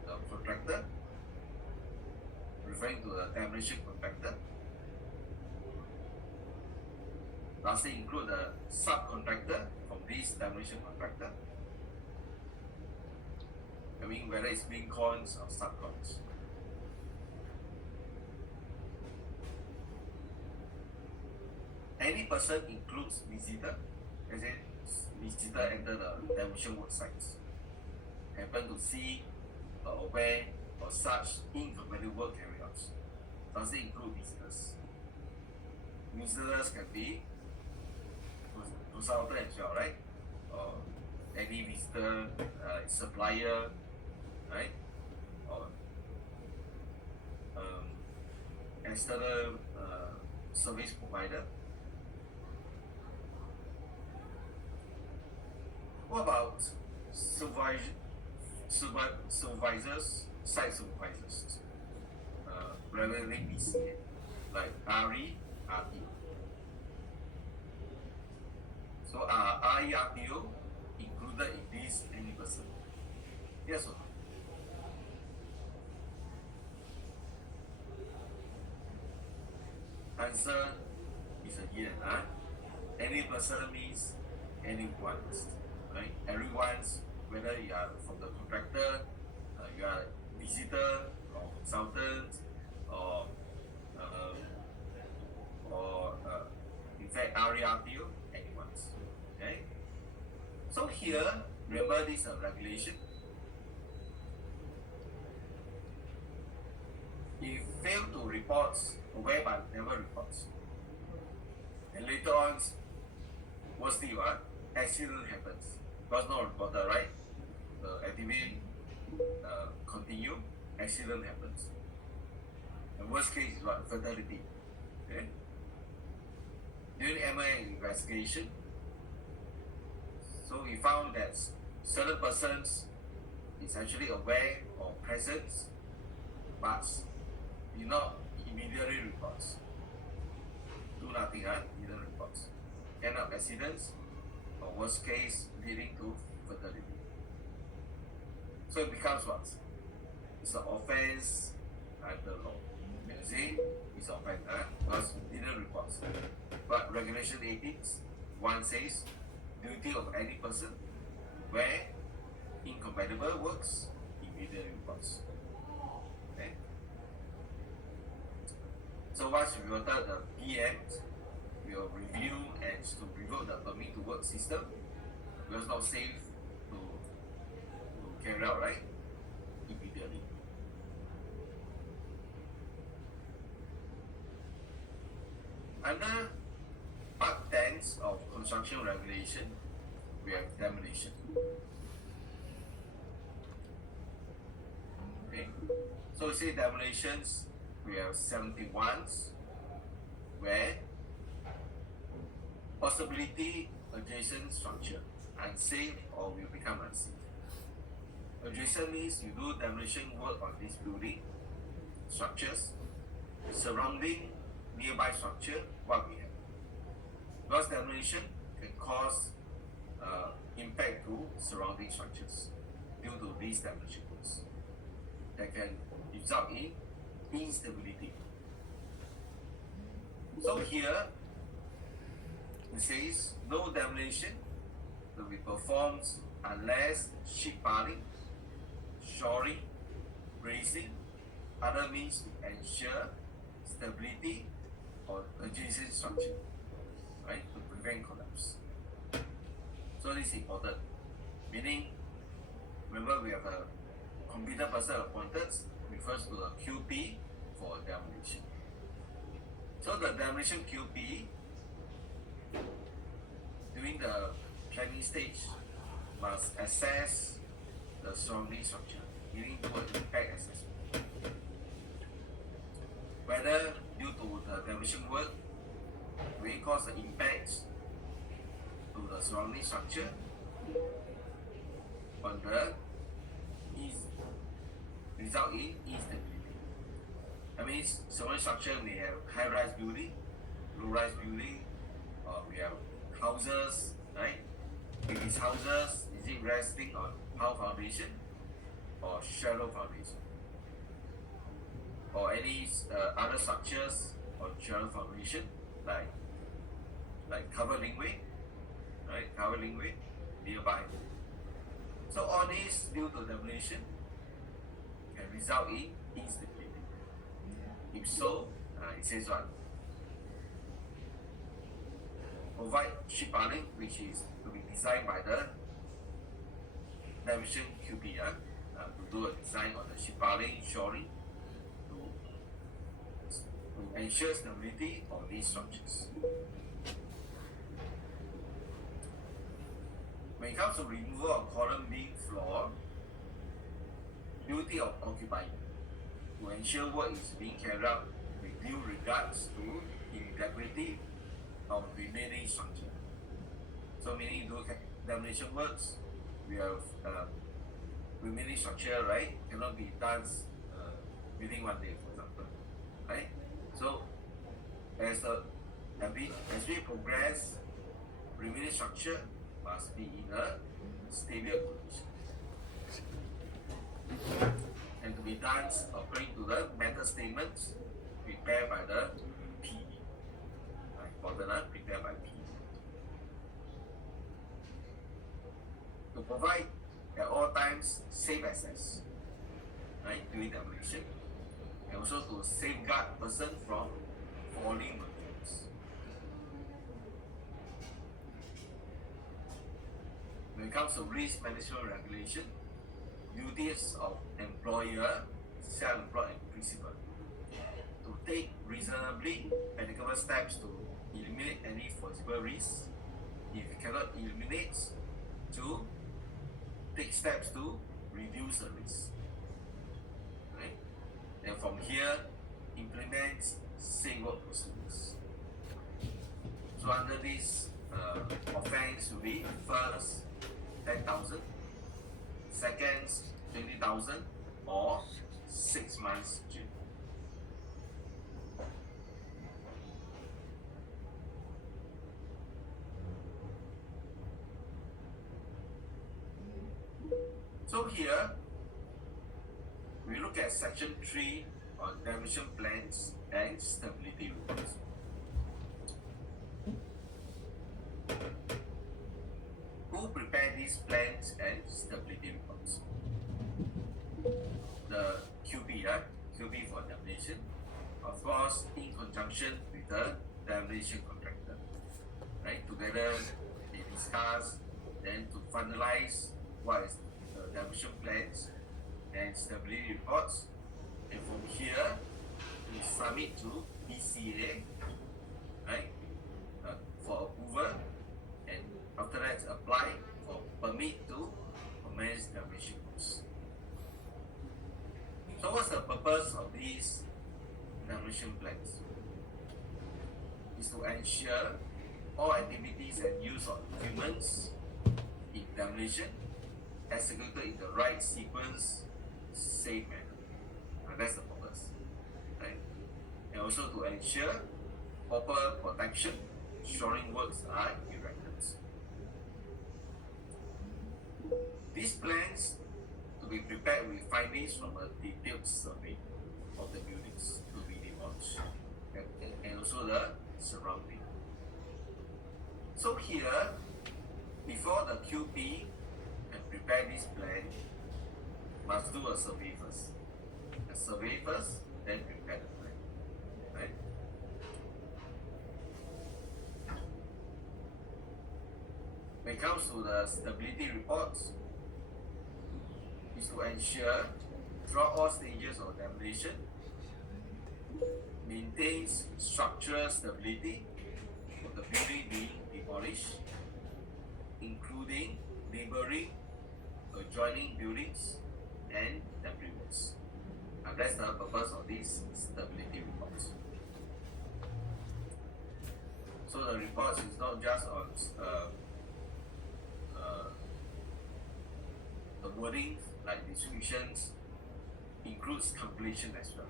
the contractor? Referring to the demolition contractor? Does it include the subcontractor from this demolition contractor? I mean, whether it's main cons or subcons. Any person includes visitor, as in visitor enter the demolition work sites, happen to see or aware of such incompatible work carried out. Does it include visitors? Visitors can be consultant as well, right? Or any visitor, supplier, right? Or external service provider. What about supervisors, site supervisors, regularly BCA, like RE, RTO. So RE, RTO included in this any person? Yes or no? Answer is a yes. Any person means anyone, right? Everyone's, whether you are from the contractor, you are a visitor or consultant, or in fact RERTO, anyone's. Okay. So here, remember this regulation. If fail to report, aware but never reports, and later on, worst thing, accident happens. Because not reported, right? The activity continue, accident happens. And worst case is what? Fatality. Okay? During MI investigation, so we found that certain persons is actually aware or present, but did not immediately report. Do nothing, didn't report. End up accidents, or worst case leading to fatality. So it becomes what? It's an offense under law. You see, it's an offense, because you didn't report. But Regulation 18(1) says, duty of any person where incompatible works, immediately reports. Okay? So once we voted the PM, we will review and to revoke the permit to work system, because not safe to carry out, right? Immediately. Under Part 10 of construction regulation, we have demolition. Okay. So we say demolitions, we have 71s, where possibility adjacent structure, unsafe or will become unsafe. Adjacent means you do demolition work on this building, structures, surrounding nearby structure, what we have. Because demolition can cause impact to surrounding structures due to these demolition works that can result in instability. So here it says no demolition will be performed unless sheet piling, shoring, bracing, other means to ensure stability or adjacent structure, right, to prevent collapse. So this is important. Meaning, remember we have a competent person appointed, refers to a QP for demolition. So the demolition QP during the planning stage must assess the surrounding structure, meaning do an impact assessment. Whether due to the demolition work will it cause the impact to the surrounding structure on the result in instability. I mean, surrounding structure may have high-rise building, low-rise building, or we have houses, right? If these houses, is it resting on hard foundation or shallow foundation? Or any other structures on shallow foundation, like covered linkway, right? Covered linkway nearby. So all these due to demolition can result in instability. If so, it says what? Provide sheet piling, which is to be designed by the demolition QP, to do a design on the sheet piling, shoring, to ensure stability of these structures. When it comes to removal of column beam floor, duty of occupying to ensure work is being carried out with due regards to integrity of remaining structure. So meaning you do demolition works, we have remaining structure, right? Cannot be done within one day, for example, right? So as we progress, remaining structure must be in a stable condition and to be done according to the method statements prepared by the PE. Important, prepared by PE. To provide at all times safe access, right, during demolition, and also to safeguard person from falling materials. When it comes to risk management regulation, duties of employer, self-employed and principal to take reasonably practicable steps to eliminate any foreseeable risks. If you cannot eliminate, to take steps to reduce the risk. Right? And from here, implement safe work procedures. So under this offense will be first 10,000, second 20,000, or 6 months jail. So here, we look at section 3 on demolition plans and stability reports. Who prepare these plans and stability reports? The QB, QB for demolition, of course, in conjunction with the demolition contractor, right? Together, they discuss, then to finalize what is the demolition plans and stability reports, and from here, we submit to BCA, right, for approval, and after that, apply for permit to commence demolition works. So what's the purpose of these demolition plans? Is to ensure all activities and use of equipments in demolition executed in the right sequence, safe manner. That's the purpose, right? And also to ensure proper protection, shoring works are erected. These plans to be prepared with findings from a detailed survey of the buildings to be demolished and also the surrounding. So here, before the QP can prepare this plan, must do a survey first. A survey first, then prepare the plan, right? When it comes to the stability reports, is to ensure throughout all stages of demolition, maintains structural stability of the building being demolished, including neighboring, adjoining buildings, and debris works. And that's the purpose of these stability reports. So the reports is not just on the wording, like descriptions, includes calculation as well.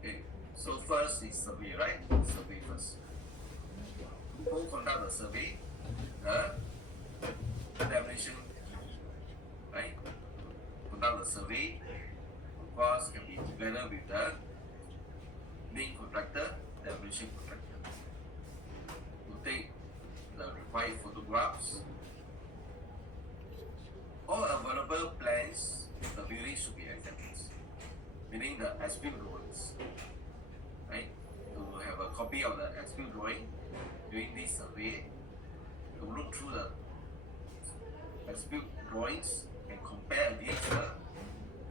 Okay, so first is survey, right? Survey first. Who conduct the survey? The demolition, right? Conduct the survey, of course, can be together with the main contractor, demolition contractor, to take the required photographs. All available plans, the building should be examined, meaning the as-built drawings, right? To have a copy of the as-built drawing during this survey, to look through the as-built drawings and compare against the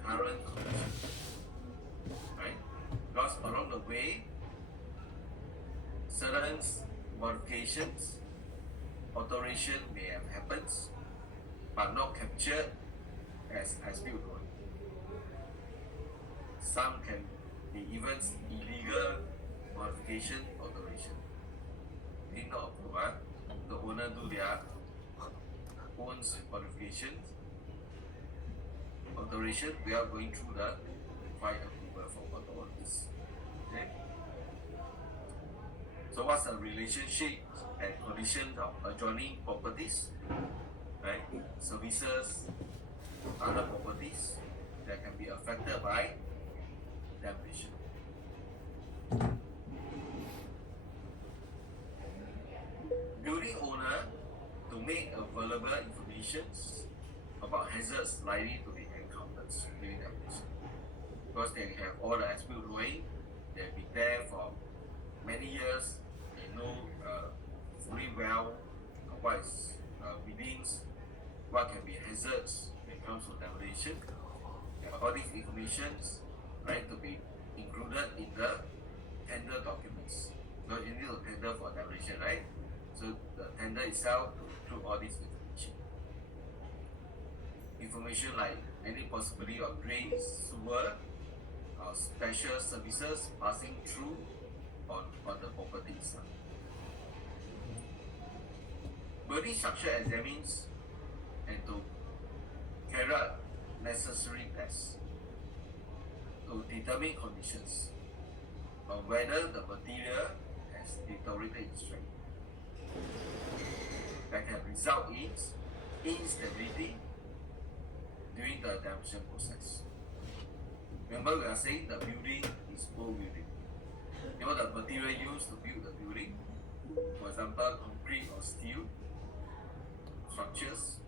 current condition, right? Because along the way, certain modifications, alteration may have happened, but not captured as built on. Some can be even illegal modification, alteration. Did not approve. The owner do their own modifications, alteration without going through the required approval from authorities. Okay. So what's the relationship and condition of adjoining properties? Right? Services, other properties that can be affected by demolition. Building owner to make available information about hazards likely to be encountered during demolition. Because they have all the as-built drawing, they've been there for many years, they know fully well what is within, what can be hazards when it comes to demolition. All these informations right to be included in the tender documents. So you need to tender for demolition, right? So the tender itself to include all this information. Information like any possibility of drains, sewer, or special services passing through on the property itself. Building structure examines and to carry out necessary tests to determine conditions on whether the material has deteriorated in strength that can result in instability during the demolition process. Remember, we are saying the building is old building. You know the material used to build the building, for example, concrete or steel structures.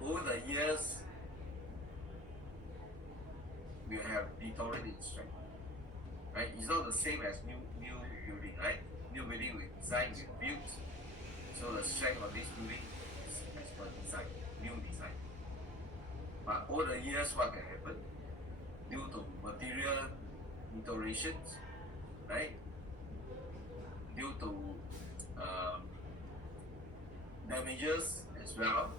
Over the years, we have deteriorated in strength. Right? It's not the same as new building, right? New building we design, we built. So the strength of this building is as per design, new design. But over the years, what can happen? Due to material deteriorations, right? Due to damages as well,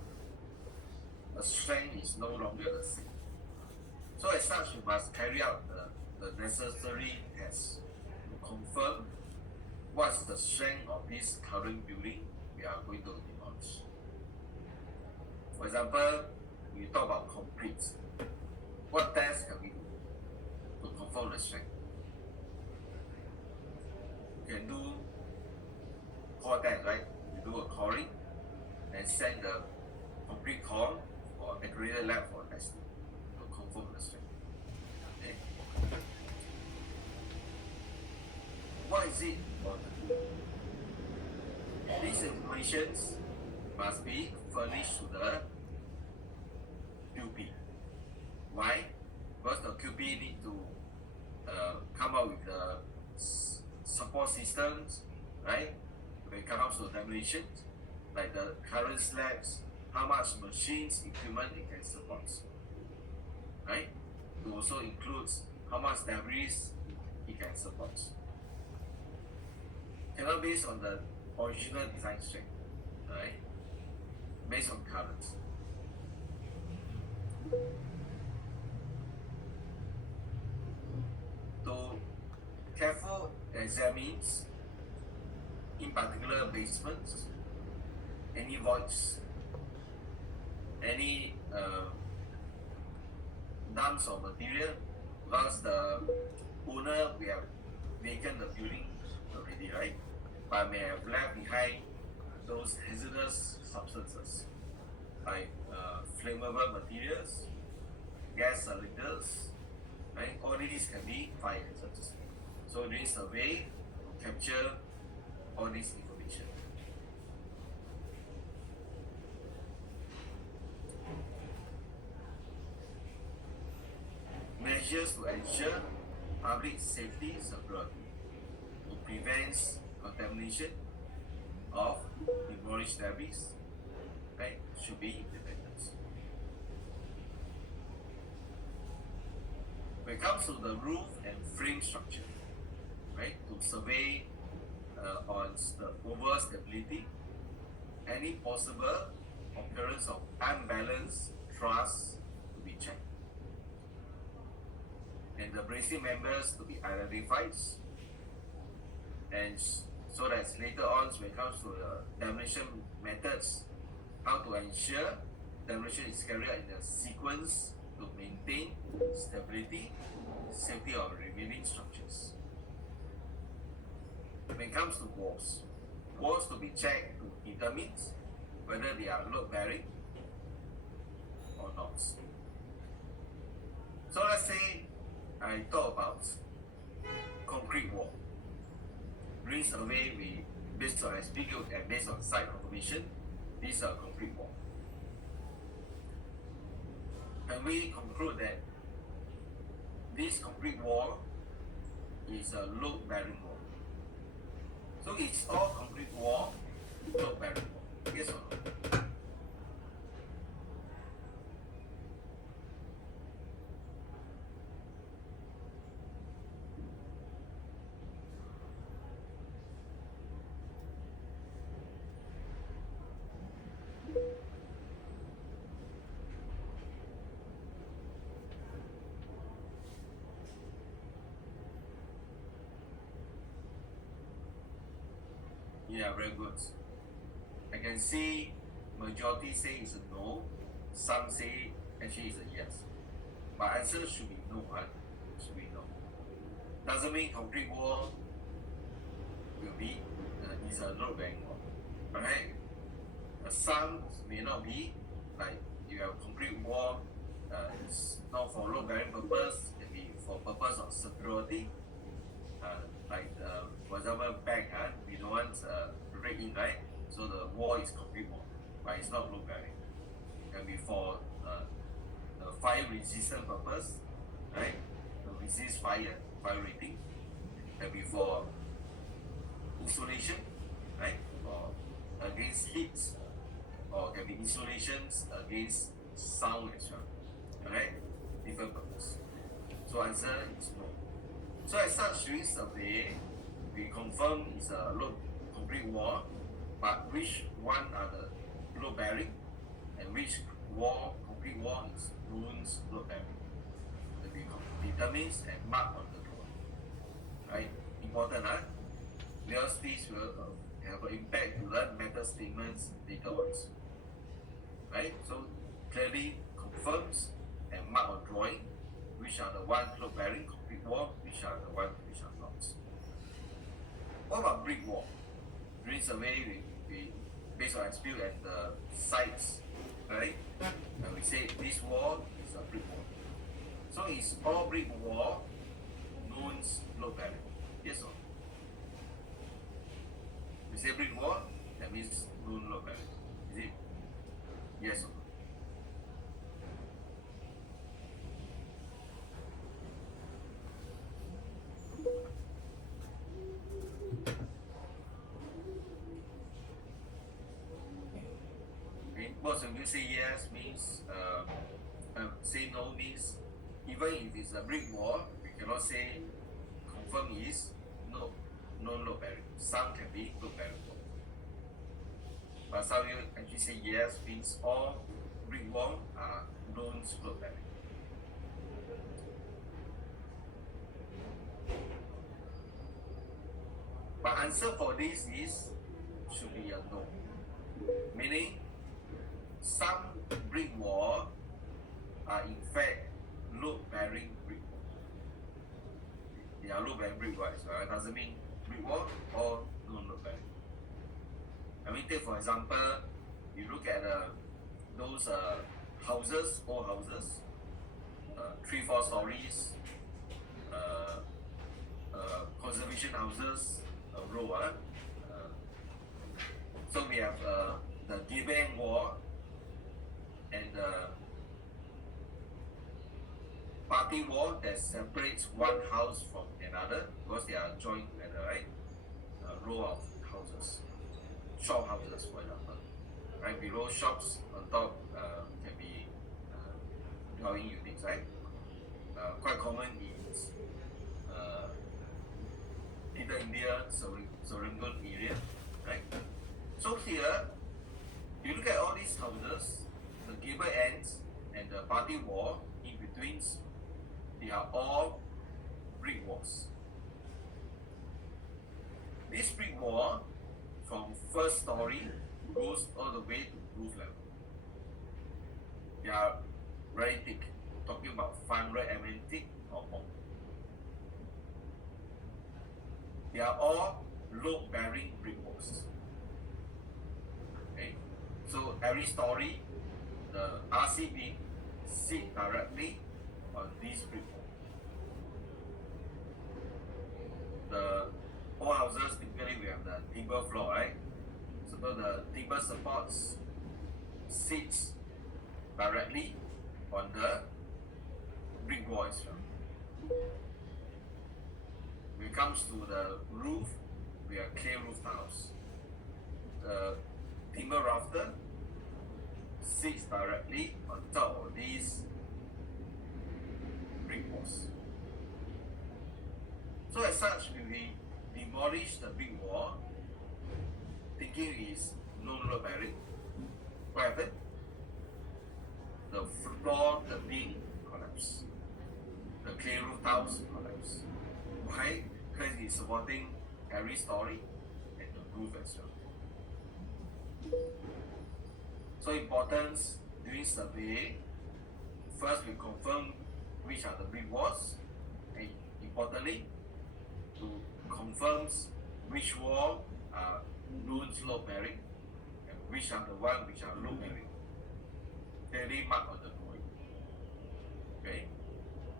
the strength is no longer the same. So as such, you must carry out the necessary tests to confirm what's the strength of this current building we are going to demolish. For example, we talk about concrete. What tests can we do to confirm the strength? You can do core test, right? You do a coring and send the concrete core for accredited lab for testing to confirm the strength. Okay. What is it important? These information must be furnished to the QP. Why? Because the QP need to come up with the support systems, right? When it comes to demolition, like the current slabs, how much machines, equipment it can support, right? It also includes how much debris it can support. Cannot based on the original design strength, right? Based on current. To careful examines, in particular basements, any voids, any dumps of material, because the owner we have vacant the building already, right? But may have left behind those hazardous substances like flammable materials, gas cylinders, right? All these can be fire hazards. So during survey, capture all this information. Measures to ensure public safety security to prevent contamination of demolished debris, right, should be implemented. When it comes to the roof and frame structure, right, to survey on the overall stability, any possible occurrence of unbalanced thrust to be checked, and the bracing members to be identified, and so that later on when it comes to the demolition methods, how to ensure demolition is carried out in a sequence to maintain stability, safety of remaining structures. When it comes to walls to be checked to determine whether they are load bearing or not. So let's say I talk about concrete wall. During survey, we based on SPQ and based on site confirmation, these are concrete wall. And we conclude that this concrete wall is a load bearing wall. So it's all concrete wall, load bearing wall. Yes or no? Yeah, very good. I can see majority say it's a no, some say actually it's a yes. But answer should be no, right? Should be no. Doesn't mean concrete wall will be is a load bearing wall. Alright? Some may not be, like you have concrete wall, it's not for load bearing purpose, it can be for purpose of security. Like for example back, we don't want break in, right? So the wall is concrete wall, but it's not load bearing. It can be for the fire resistant purpose, right? To resist fire rating. It can be for insulation, right? Or against heat, or can be insulations against sound as well. Alright? Different purpose. So answer is no. So as such, during survey, we confirm it's a load concrete wall, but which one are the load bearing and which concrete wall is load bearing. That we determines and mark on the drawing. Right? Important, because this will have an impact to learn method statements later on. Right? So clearly confirms and mark on drawing which are the one load bearing concrete wall, which are the one which are not. What about brick wall? During survey, we based on experience at the sites, right? And we say this wall is a brick wall. So is all brick wall known load bearing? Yes or no? We say brick wall, that means known load bearing. Is it? Yes or no? Most of you say yes means say no means even if it's a brick wall, we cannot say confirm is no load bearing. Some can be load bearing wall. But some of you actually say yes means all brick wall are non load bearing. But answer for this is should be a no. Meaning some brick wall are in fact load bearing brick wall. They are load bearing brick walls, right? Doesn't mean brick wall or non load bearing. I mean, take for example, you look at those houses, old houses, 3-4 stories, conservation houses, a row. So we have the given wall and the party wall that separates one house from another because they are joined together, right? A row of houses, shop houses, for example. Right below shops, on top can be dwelling units, right? Quite common in Little India, Serangoon area, right? So here, you look at all these houses, the gable ends and the party wall in between, they are all brick walls. This brick wall from first story goes all the way to roof level. They are very thick, talking about 500 mm thick or more. They are all load-bearing brick walls. Okay, so every story, the RCB sit directly on this brick wall. The all houses typically we have the timber floor, right? So the timber supports sits directly on the brick wall as well. When it comes to the roof, we have clay roof tiles. The timber rafter sits directly on top of these brick walls. So as such, when we demolish the brick wall, thinking is no load bearing, what happened? The floor, the beam collapse. The clay roof tiles collapse. Why? Because it's supporting every story and the roof as well. So importance during survey, first we confirm which are the brick walls, and importantly, to confirm which wall are non-slope bearing and which are the one which are load bearing. Clearly marked on the drawing. Okay?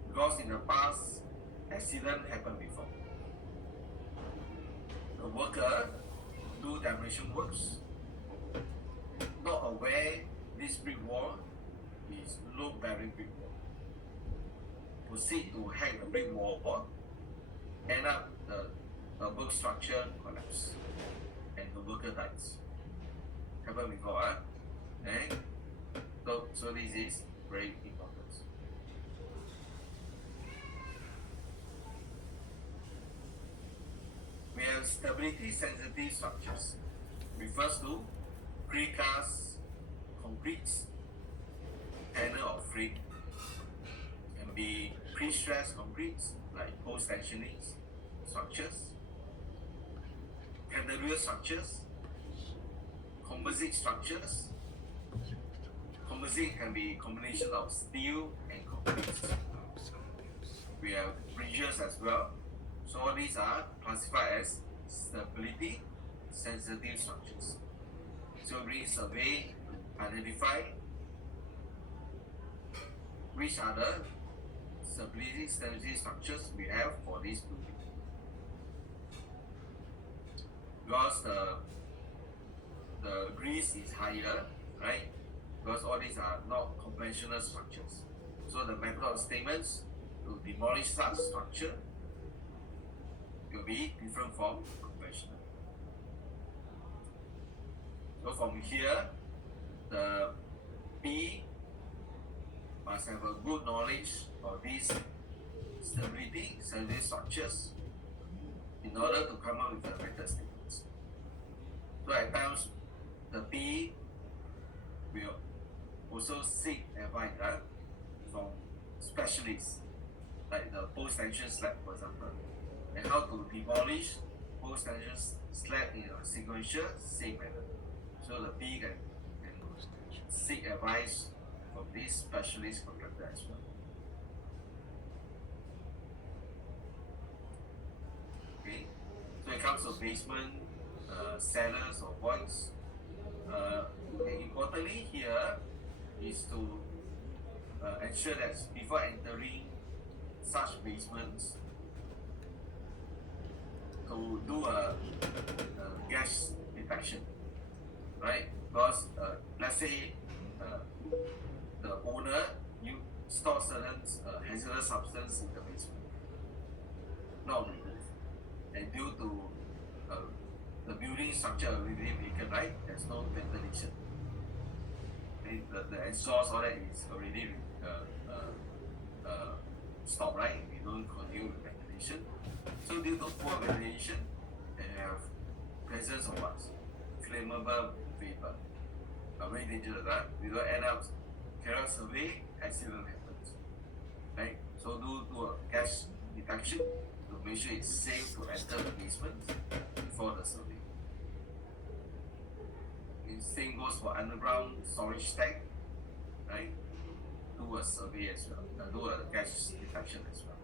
Because in the past, accident happened before. The worker do demolition works, not aware this brick wall is load bearing brick wall. Proceed to hang the brick wall, end up the work structure collapse and the worker dies. Happened before, okay? So this is very important. We have stability sensitive structures. Refers to precast concrete panel or frame. Can be pre-stressed concrete like post-tensioning structures, cantilever structures, composite structures. Composite can be a combination of steel and concrete. We have bridges as well. So all these are classified as stability sensitive structures. So we survey to identify which are the stability sensitive structures we have for this building. Because the grease is higher, right? Because all these are not conventional structures. So the method of statements to demolish such structure will be different from conventional. So from here, the P must have a good knowledge of these stability sensitive structures in order to come up with the method statements. So at times, the P will also seek advice from specialists, like the post-tension slab, for example, and how to demolish post-tension slab in a sequential safe manner. So the P can seek advice from this specialist contractor as well. Okay, so it comes to basement, cellars or voids. And importantly here is to ensure that before entering such basements, to do a gas detection, right? Because let's say the owner you store certain hazardous substance in the basement, not removed, and due to the building structure already vacant, right? There's no ventilation. And the exhaust, all that is already stopped, right? We don't continue with ventilation. ventilation. So due to poor ventilation, they have presence of what? Flammable vapor. Very dangerous, right? We will end up carry out survey, accident happens. Right? So do a gas detection to make sure it's safe to enter the basement before the survey. The same goes for underground storage tank, right? Do a survey as well, do a gas detection as well.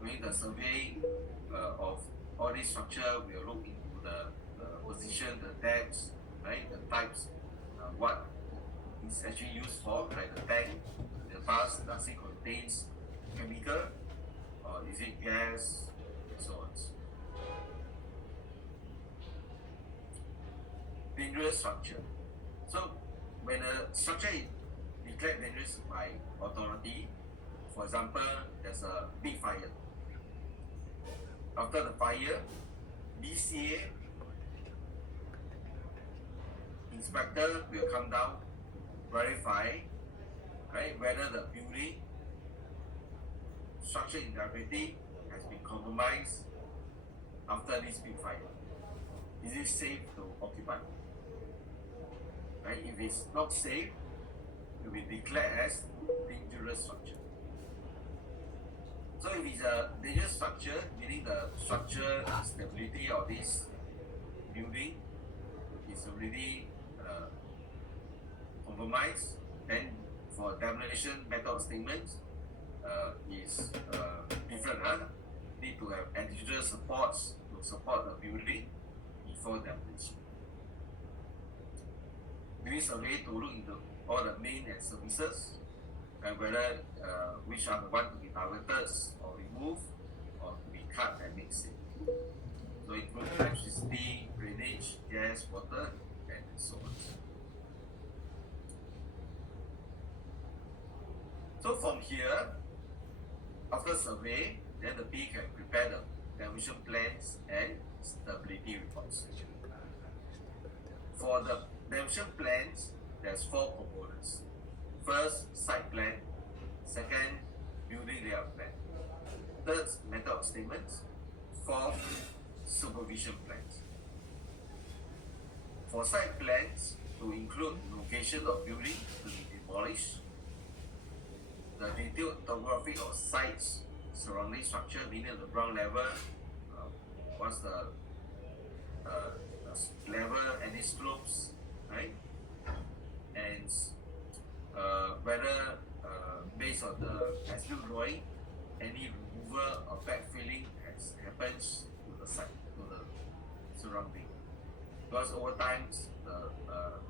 During the survey of all these structure, we will look into the position, the depths, right? The types, what is actually used for, like the tank, the vase, does it contains chemical, or is it gas, and so on. Dangerous structure. So when a structure is declared dangerous by authority, for example, there's a big fire. After the fire, BCA inspector will come down, verify, right, whether the building structure integrity has been compromised after this big fire. Is it safe to occupy? Right? If it's not safe, it will be declared as dangerous structure. So if it's a dangerous structure, meaning the structure stability of this building is already compromised, then for demolition method of statements is different. Need to have additional supports to support the building before demolition. During survey to look into all the main and services and whether which are the one to be targeted or removed or to be cut and made safe. So include electricity, drainage, gas, water, and so on. So from here, after survey, then the P can prepare the demolition plans and stability reports. For the demolition plans, there's 4 components. First, site plan. Second, building layout plan. Third, method of statements. Fourth, supervision plans. For site plans, to include location of building to be demolished, the detailed topography of sites surrounding structure, meaning the ground level, what's the level, any slopes, right? And whether based on the as-built drawing, any removal or backfilling happens to the site, to the surrounding. Because over time, the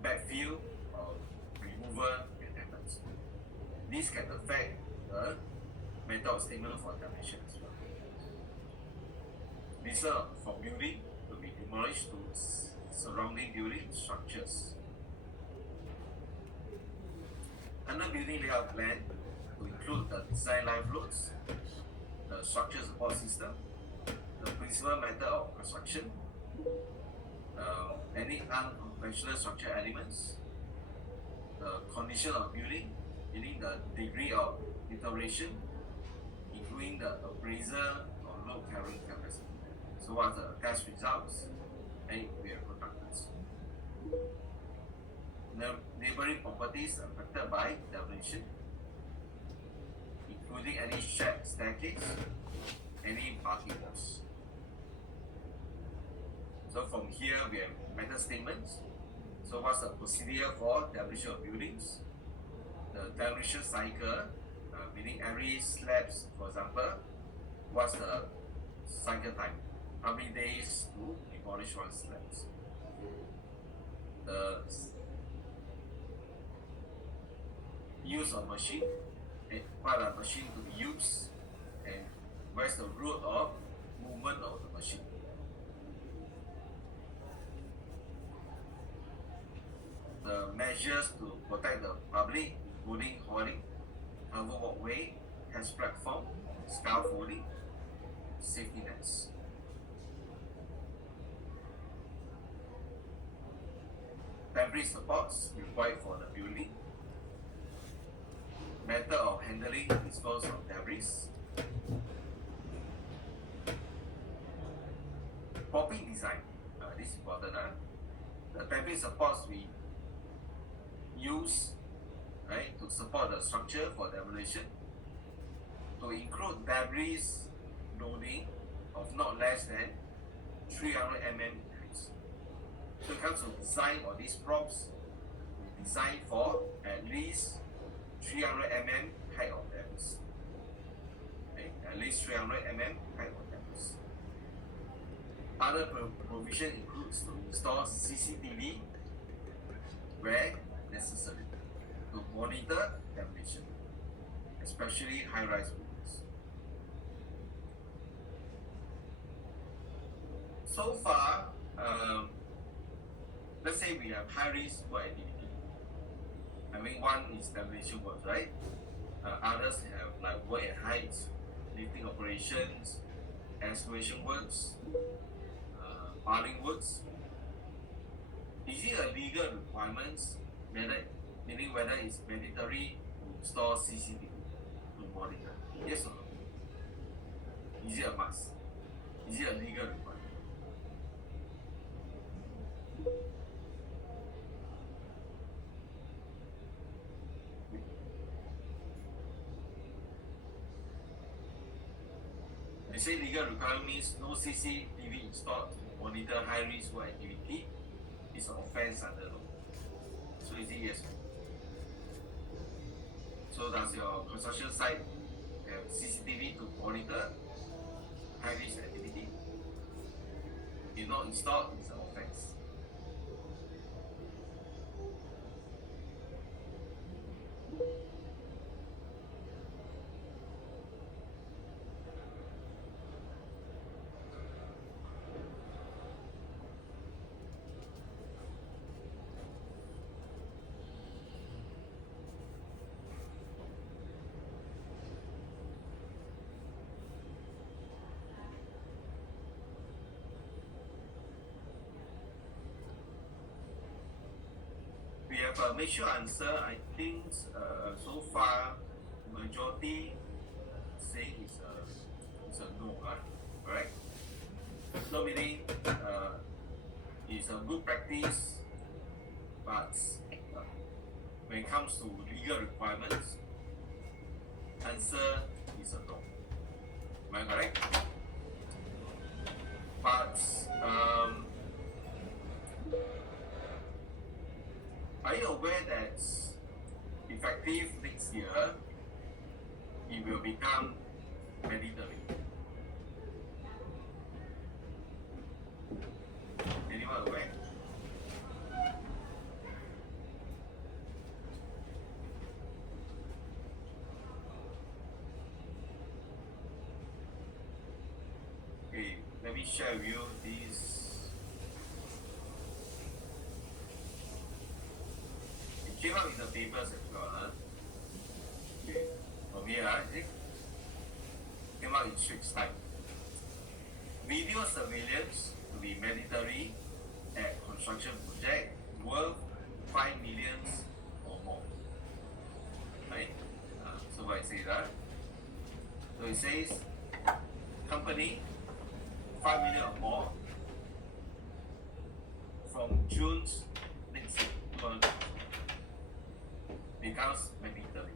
backfill or removal can happen. This can affect the method of statement for demolition as well. These are for building to be demolished to surrounding building structures. Under building layout plan, to include the design life loads, the structure support system, the principal method of construction, any unconventional structure elements, the condition of building, meaning the degree of deterioration, including the appraisal or load carrying capacity. So what are the test results? And we are conducted. Neighboring properties affected by demolition, including any shared staircase, any parking lots. So from here we have method statements. So what's the procedure for demolition of buildings? The demolition cycle, meaning every slabs, for example, what's the cycle time? How many days to demolish one slabs? The use of machine, and what are machine to be used, and where's the route of movement of the machine. The measures to protect the public, including hoarding, cover walkway, test platform, scaffolding, safety nets. Temporary supports required for the building. Method of handling disposal of debris, Properly design. This is important. The template supports we use, right, to support the structure for demolition to include debris loading of not less than 300 mm height. So it comes to design of these props, we design for at least 300 mm height of debris. Okay, at least 300 mm height of debris. Other provision includes to install CCTV where necessary to monitor demolition, especially high-rise buildings. So far, let's say we have high-risk work activity. I mean, one is demolition work, right? Others have like work at heights, lifting operations, excavation works, piling works. Is it a legal requirement, meaning whether it's mandatory to install CCTV to monitor? Yes or no? Is it a must? Is it a legal requirement? They say legal requirement means no CCTV installed to monitor high-risk work activity is an offense under law. So is it yes? So does your construction site have CCTV to monitor high-risk activity? If not installed, it's an offense. We have a mixture answer. I think so far majority say it's a no, correct? So meaning it's a good practice, but when it comes to legal requirements, answer is a no. Am I correct? But are you aware that effective next year, it will become mandatory? Anyone aware? Okay, let me share with you this. It came out in the papers as well. Okay, from here, I think came out in Straits Time. Video surveillance to be mandatory at construction project worth 5 million or more. Right? So what it says that? So it says company 5 million or more from June next year becomes mandatory.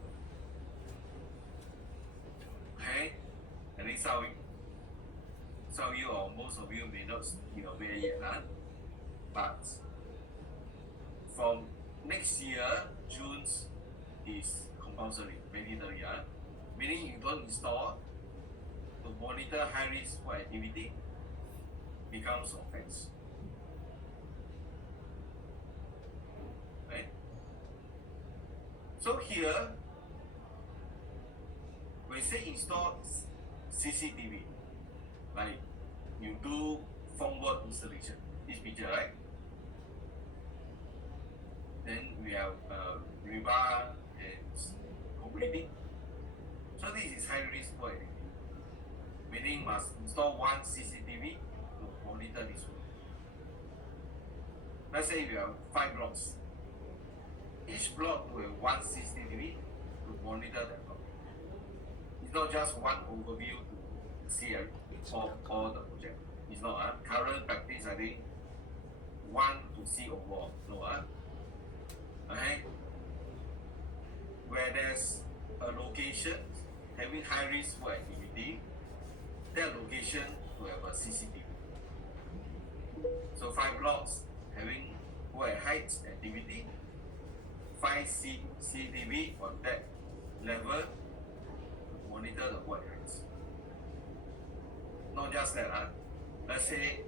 Okay? At least some of you or most of you may not be aware yet, but from next year, June is compulsory, mandatory, meaning you don't install to monitor high risk for activity becomes offense. Right? So here, when say install CCTV, like you do formwork installation, this picture, right? Then we have rebar and completing. So this is high risk for activity, meaning must install one CCTV to monitor this one. Let's say we have 5 blocks. Each block will have one CCTV to monitor that block. It's not just one overview to see all the project. It's not current practice. I think one to see overall. No okay. Where there's a location having high risk work activity, that location will have a CCTV. So 5 blocks having work height activity, 5 CCTV on that level to monitor the work heights. Not just that, let's say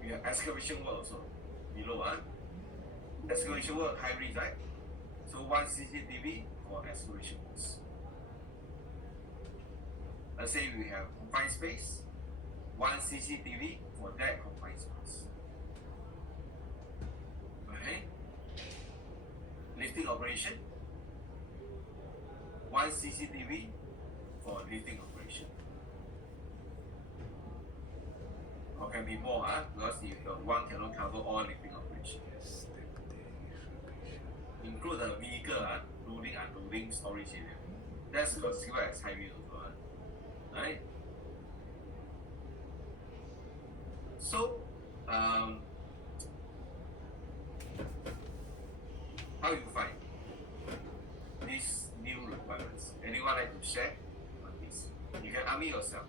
we have excavation work also below. Excavation work high risk, right? So 1 CCTV for excavation works. Let's say we have confined space, 1 CCTV for that confined space. Okay. Lifting operation, 1 CCTV for lifting operation. Or can be more, because if one cannot cover all lifting operation. Include the vehicle, loading, unloading, storage area. That's considered as high risk also, right? So, how you find these new requirements? Anyone like to share on this? You can army yourself.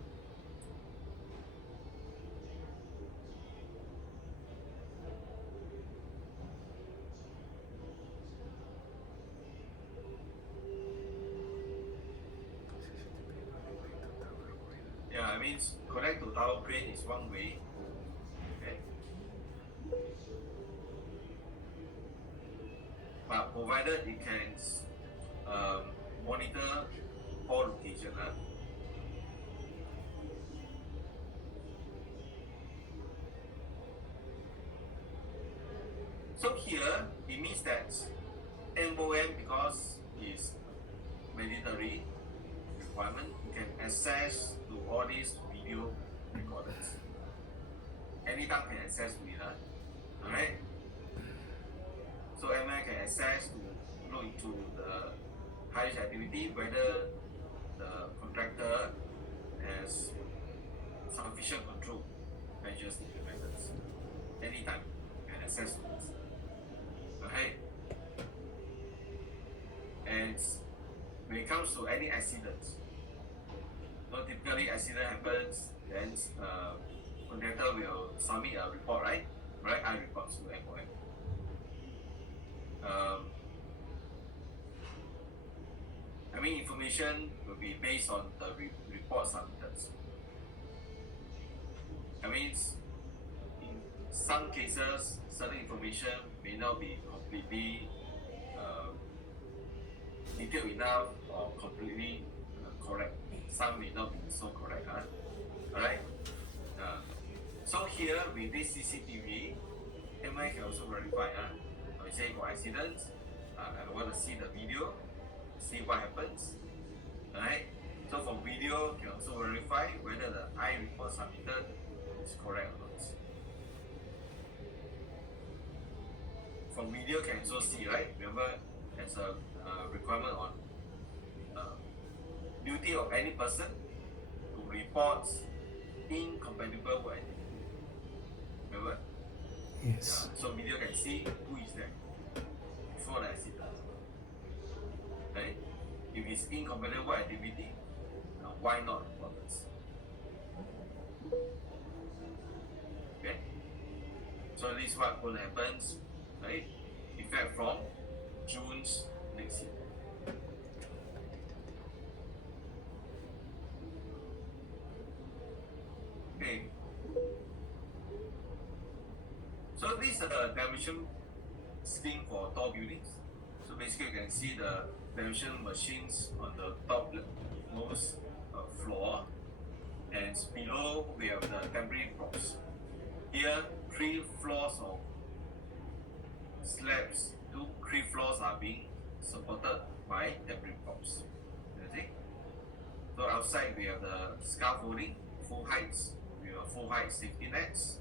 Yeah, I mean, connect to tower crane is one way. Okay. But provided it can monitor all location. So here it means that MOM, because it's mandatory requirement, you can access to all these video recordings. Anytime can access to it. Alright? So MI can access to look into the high risk activity, whether the contractor has sufficient control measures implemented. Anytime can access to this. Okay? And when it comes to any accidents, so typically accident happens, then contractor will submit a report, right? I report to MOM. I mean, information will be based on the report submitted. I mean, in some cases, certain information may not be completely detailed enough or completely correct. Some may not be so correct. Alright? So here with this CCTV, MI can also verify. For example, accidents, I want to see the video, see what happens. Alright? So from video, can also verify whether the I report submitted is correct or not. From video can also see, right? Remember, there's a requirement on duty of any person to report incompatible work activity. Remember? Yes. So video can see who is there before the accident. Right? If it's incompatible work activity, why not report this? Okay? So this is what will happen, right? Effect from June next year. Okay. So this is the demolition scheme for tall buildings. So basically you can see the demolition machines on the top most floor, and below we have the temporary props. Here 3 floors of slabs, 3 floors are being supported by temporary props. Okay? So outside we have the scaffolding, full heights, we have full height safety nets.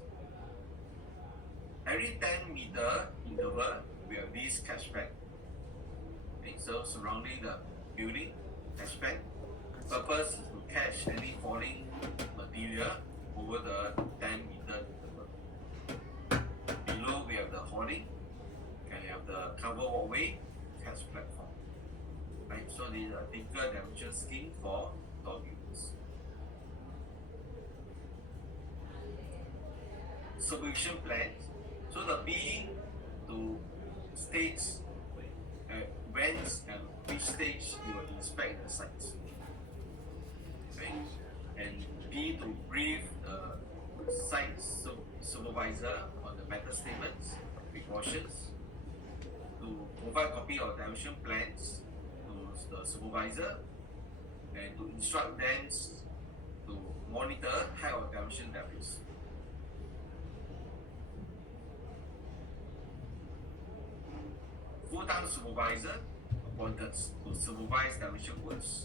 Every 10-meter interval we have this catchback. Okay, so surrounding the building, catchback. Purpose is to catch any falling material over the 10-meter interval. Below we have the hoarding, and we have the cover walkway, catch platform. Right, so this is a typical demolition scheme for tall buildings. Supervision plan. So the B to states when and which stage you will inspect the sites. Okay? And B to brief the site supervisor on the method statements, precautions, to provide copy of demolition plans to the supervisor, and to instruct them to monitor height of demolition debris. Full-time supervisor appointed to supervise demolition works.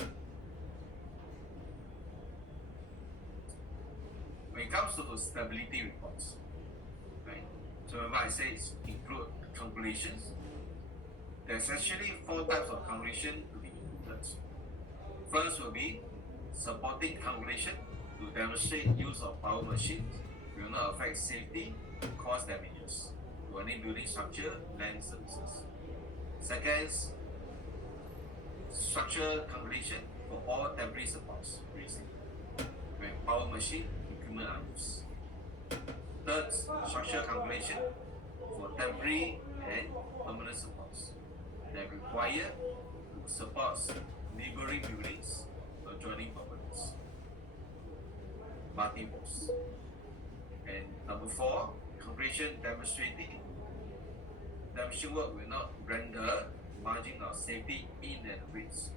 When it comes to the stability reports, right? So remember I said it's include calculations. There's actually 4 types of calculation to be included. First will be supporting calculation to demonstrate use of power machines will not affect safety, cause damages to any building structure, land services. Second, structural calculation for all temporary supports raising when power machine equipment are used. Third, structural calculation for temporary and permanent supports that require to support neighboring buildings or adjoining properties. Multiples. And number 4, calculation demonstrating demolition work will not render margin of safety in and risk,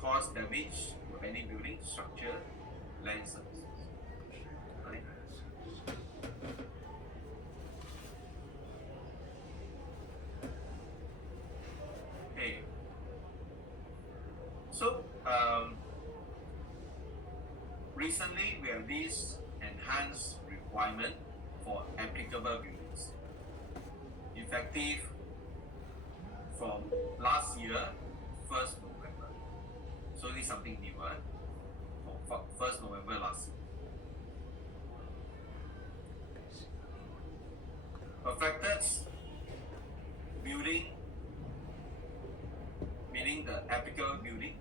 cause damage to any building, structure, land services. Right? Okay. So recently we have this enhanced requirement for applicable buildings, effective from last year, 1st November. So this is something new, from 1st November last year. Affected building, meaning the applicable building,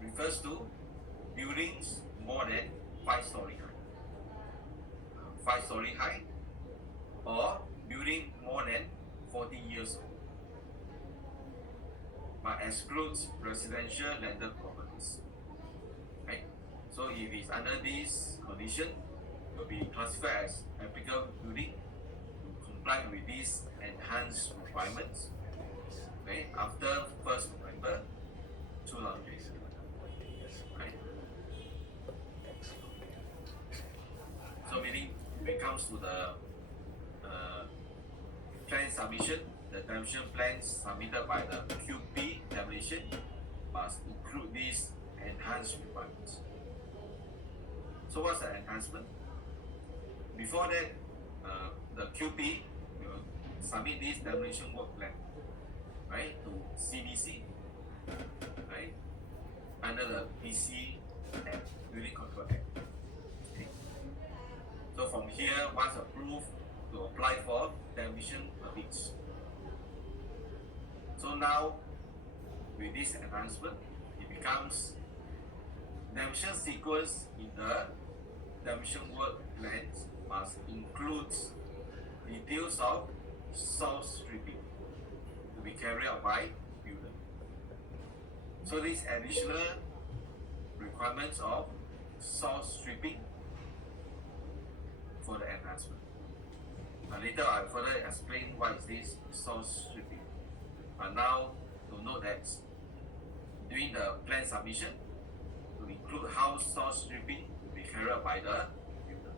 refers to buildings more than 5-story high. 5-story high, or building more than 40 years old, but excludes residential landed properties. Right? So if it's under this condition, it will be classified as applicable building to comply with these enhanced requirements. Okay? After 1st November 2020. Right? So meaning when it comes to the plan submission, the demolition plans submitted by the QP demolition must include these enhanced requirements. So what's the enhancement? Before that, the QP will submit this demolition work plan, right, to CBC, right, under the PC Act, Building Control Act. Okay. So from here, once approved, to apply for demolition permits. So now, with this enhancement, it becomes demolition sequence in the demolition work plans must include details of soil stripping to be carried out by builder. So these additional requirements of soil stripping for the enhancement. Later I'll further explain what is this soil stripping. But now to note that during the plan submission, to include how soil stripping will be carried out by the builder.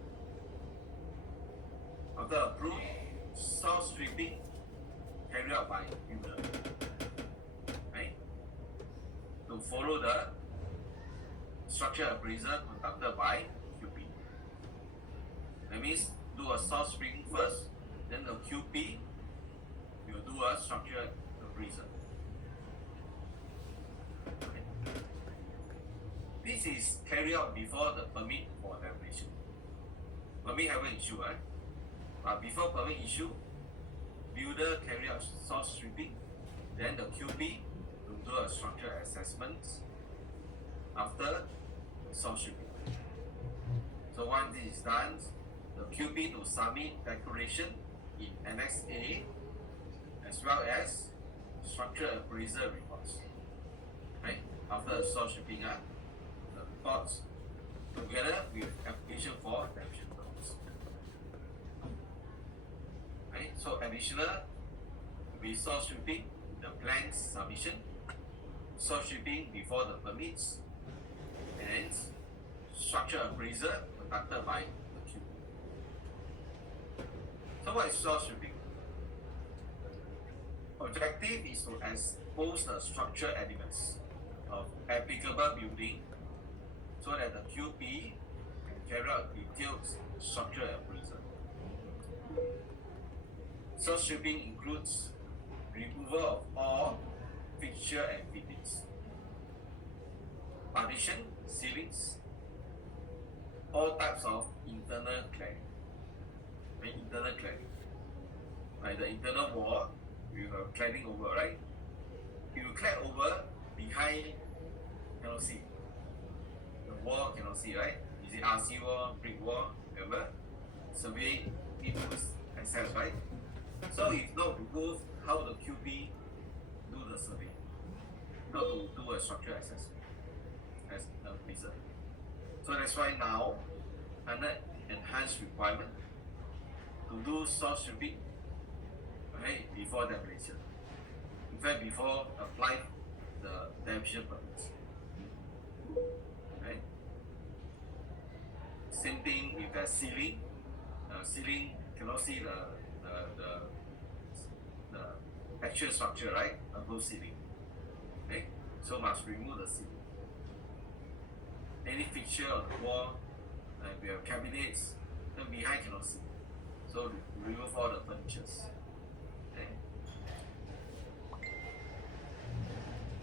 After approved, soil stripping carried out by builder. Right? To follow the structure appraisal conducted by QP. That means do a soil stripping first, then the QP will do a structure appraisal. This is carried out before the permit for demolition. Permit haven't issued, but before permit issue, builder carry out soil stripping, then the QP will do a structural assessment after soil stripping. So once this is done, the QP to submit declaration in Annex A as well as structural appraisal reports. Right? After the soil stripping, the reports together with application for demolition permits. Right? So additional with soil stripping, the plans submission, soil stripping before the permits, and structural appraisal conducted by the QP. So what is soil stripping? Objective is to expose the structural elements of applicable building so that the QP can carry out detailed structural appraisal. Soil stripping includes removal of all fixture and fittings, partition, ceilings, all types of internal cladding. Internal cladding. Like the internal wall, you have cladding over, right? If you clad over, behind cannot see. The wall cannot see, right? Is it RC wall, brick wall, whatever? Survey need to access, right? So if not removed, how the QP do the survey? How to do a structural assessment as a reason. So that's why now, under enhanced requirement to do soil stripping, right, before demolition. In fact, before apply the demolition permits. Right? Same thing with the ceiling. Ceiling cannot see the actual structure, right? Above ceiling. Okay? So must remove the ceiling. Any fixture on the wall, we have cabinets, then behind cannot see. So remove all the furnitures. Okay?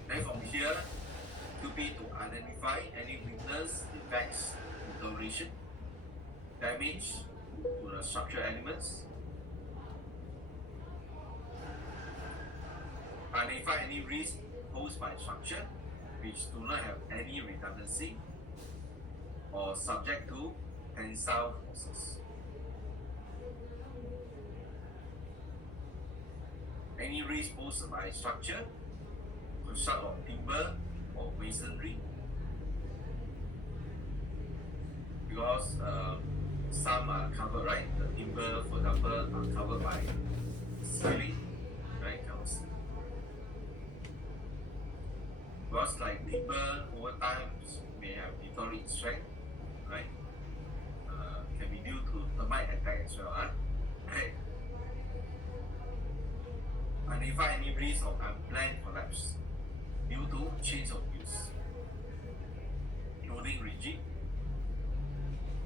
Then from here, to be to identify any weakness, defects, deterioration, damage to the structural elements, identify any risk posed by structure which do not have any redundancy or subject to tensile forces. Any risk posed by structure, construct of timber or masonry, because some are covered, right? The timber, for example, are covered by ceiling, right? Cannot see. Because like timber over time may have deteriorated strength, right? Can be due to termite attack as well, right? Identify any risk of unplanned collapse due to change of use, including rigid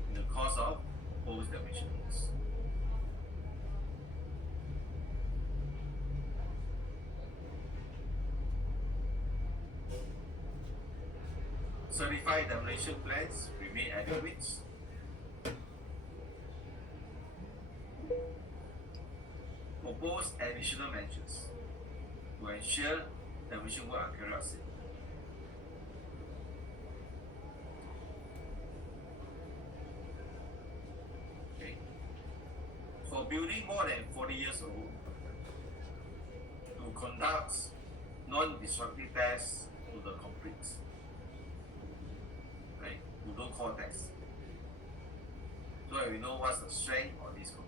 in the cause of post-demolition use. Certified demolition plans remain adequate. Propose additional measures to ensure demolition work are carried out safely. Okay. For building more than 40 years old, to conduct non-destructive tests to the concrete. Right? To do core tests. So that we know what's the strength of these concrete.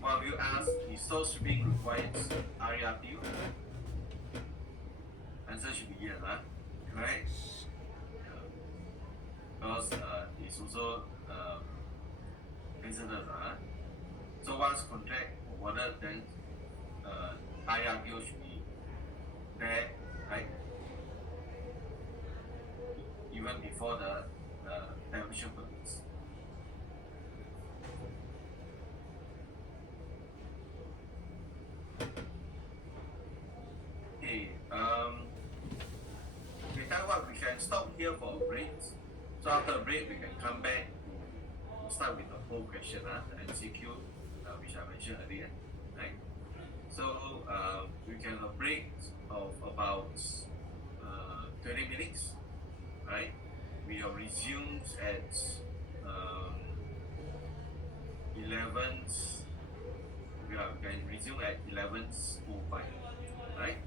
One of you asked, is soil stripping requires RERPU? Answer should be yes, correct? Because it's also hazardous. So once contract awarded, then RERPU should be there, right? Even before the demolition permits. stop here for a break. So after a break, we can come back to start with the whole question, the MCQ, which I mentioned earlier, right? So we can have a break of about 20 minutes, right? We will resume at 11. We can resume at 11:05, right?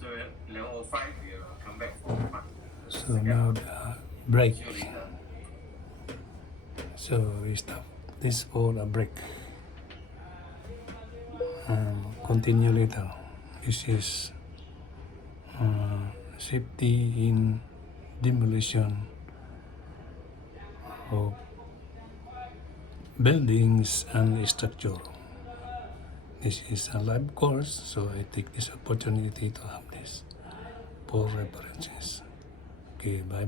So at 11:05 we will come back for part. So now the break. See you later. So we stop this for a break. Continue later. This is safety in demolition of buildings and structure. This is a live course, so I take this opportunity to have this for references. Okay, bye.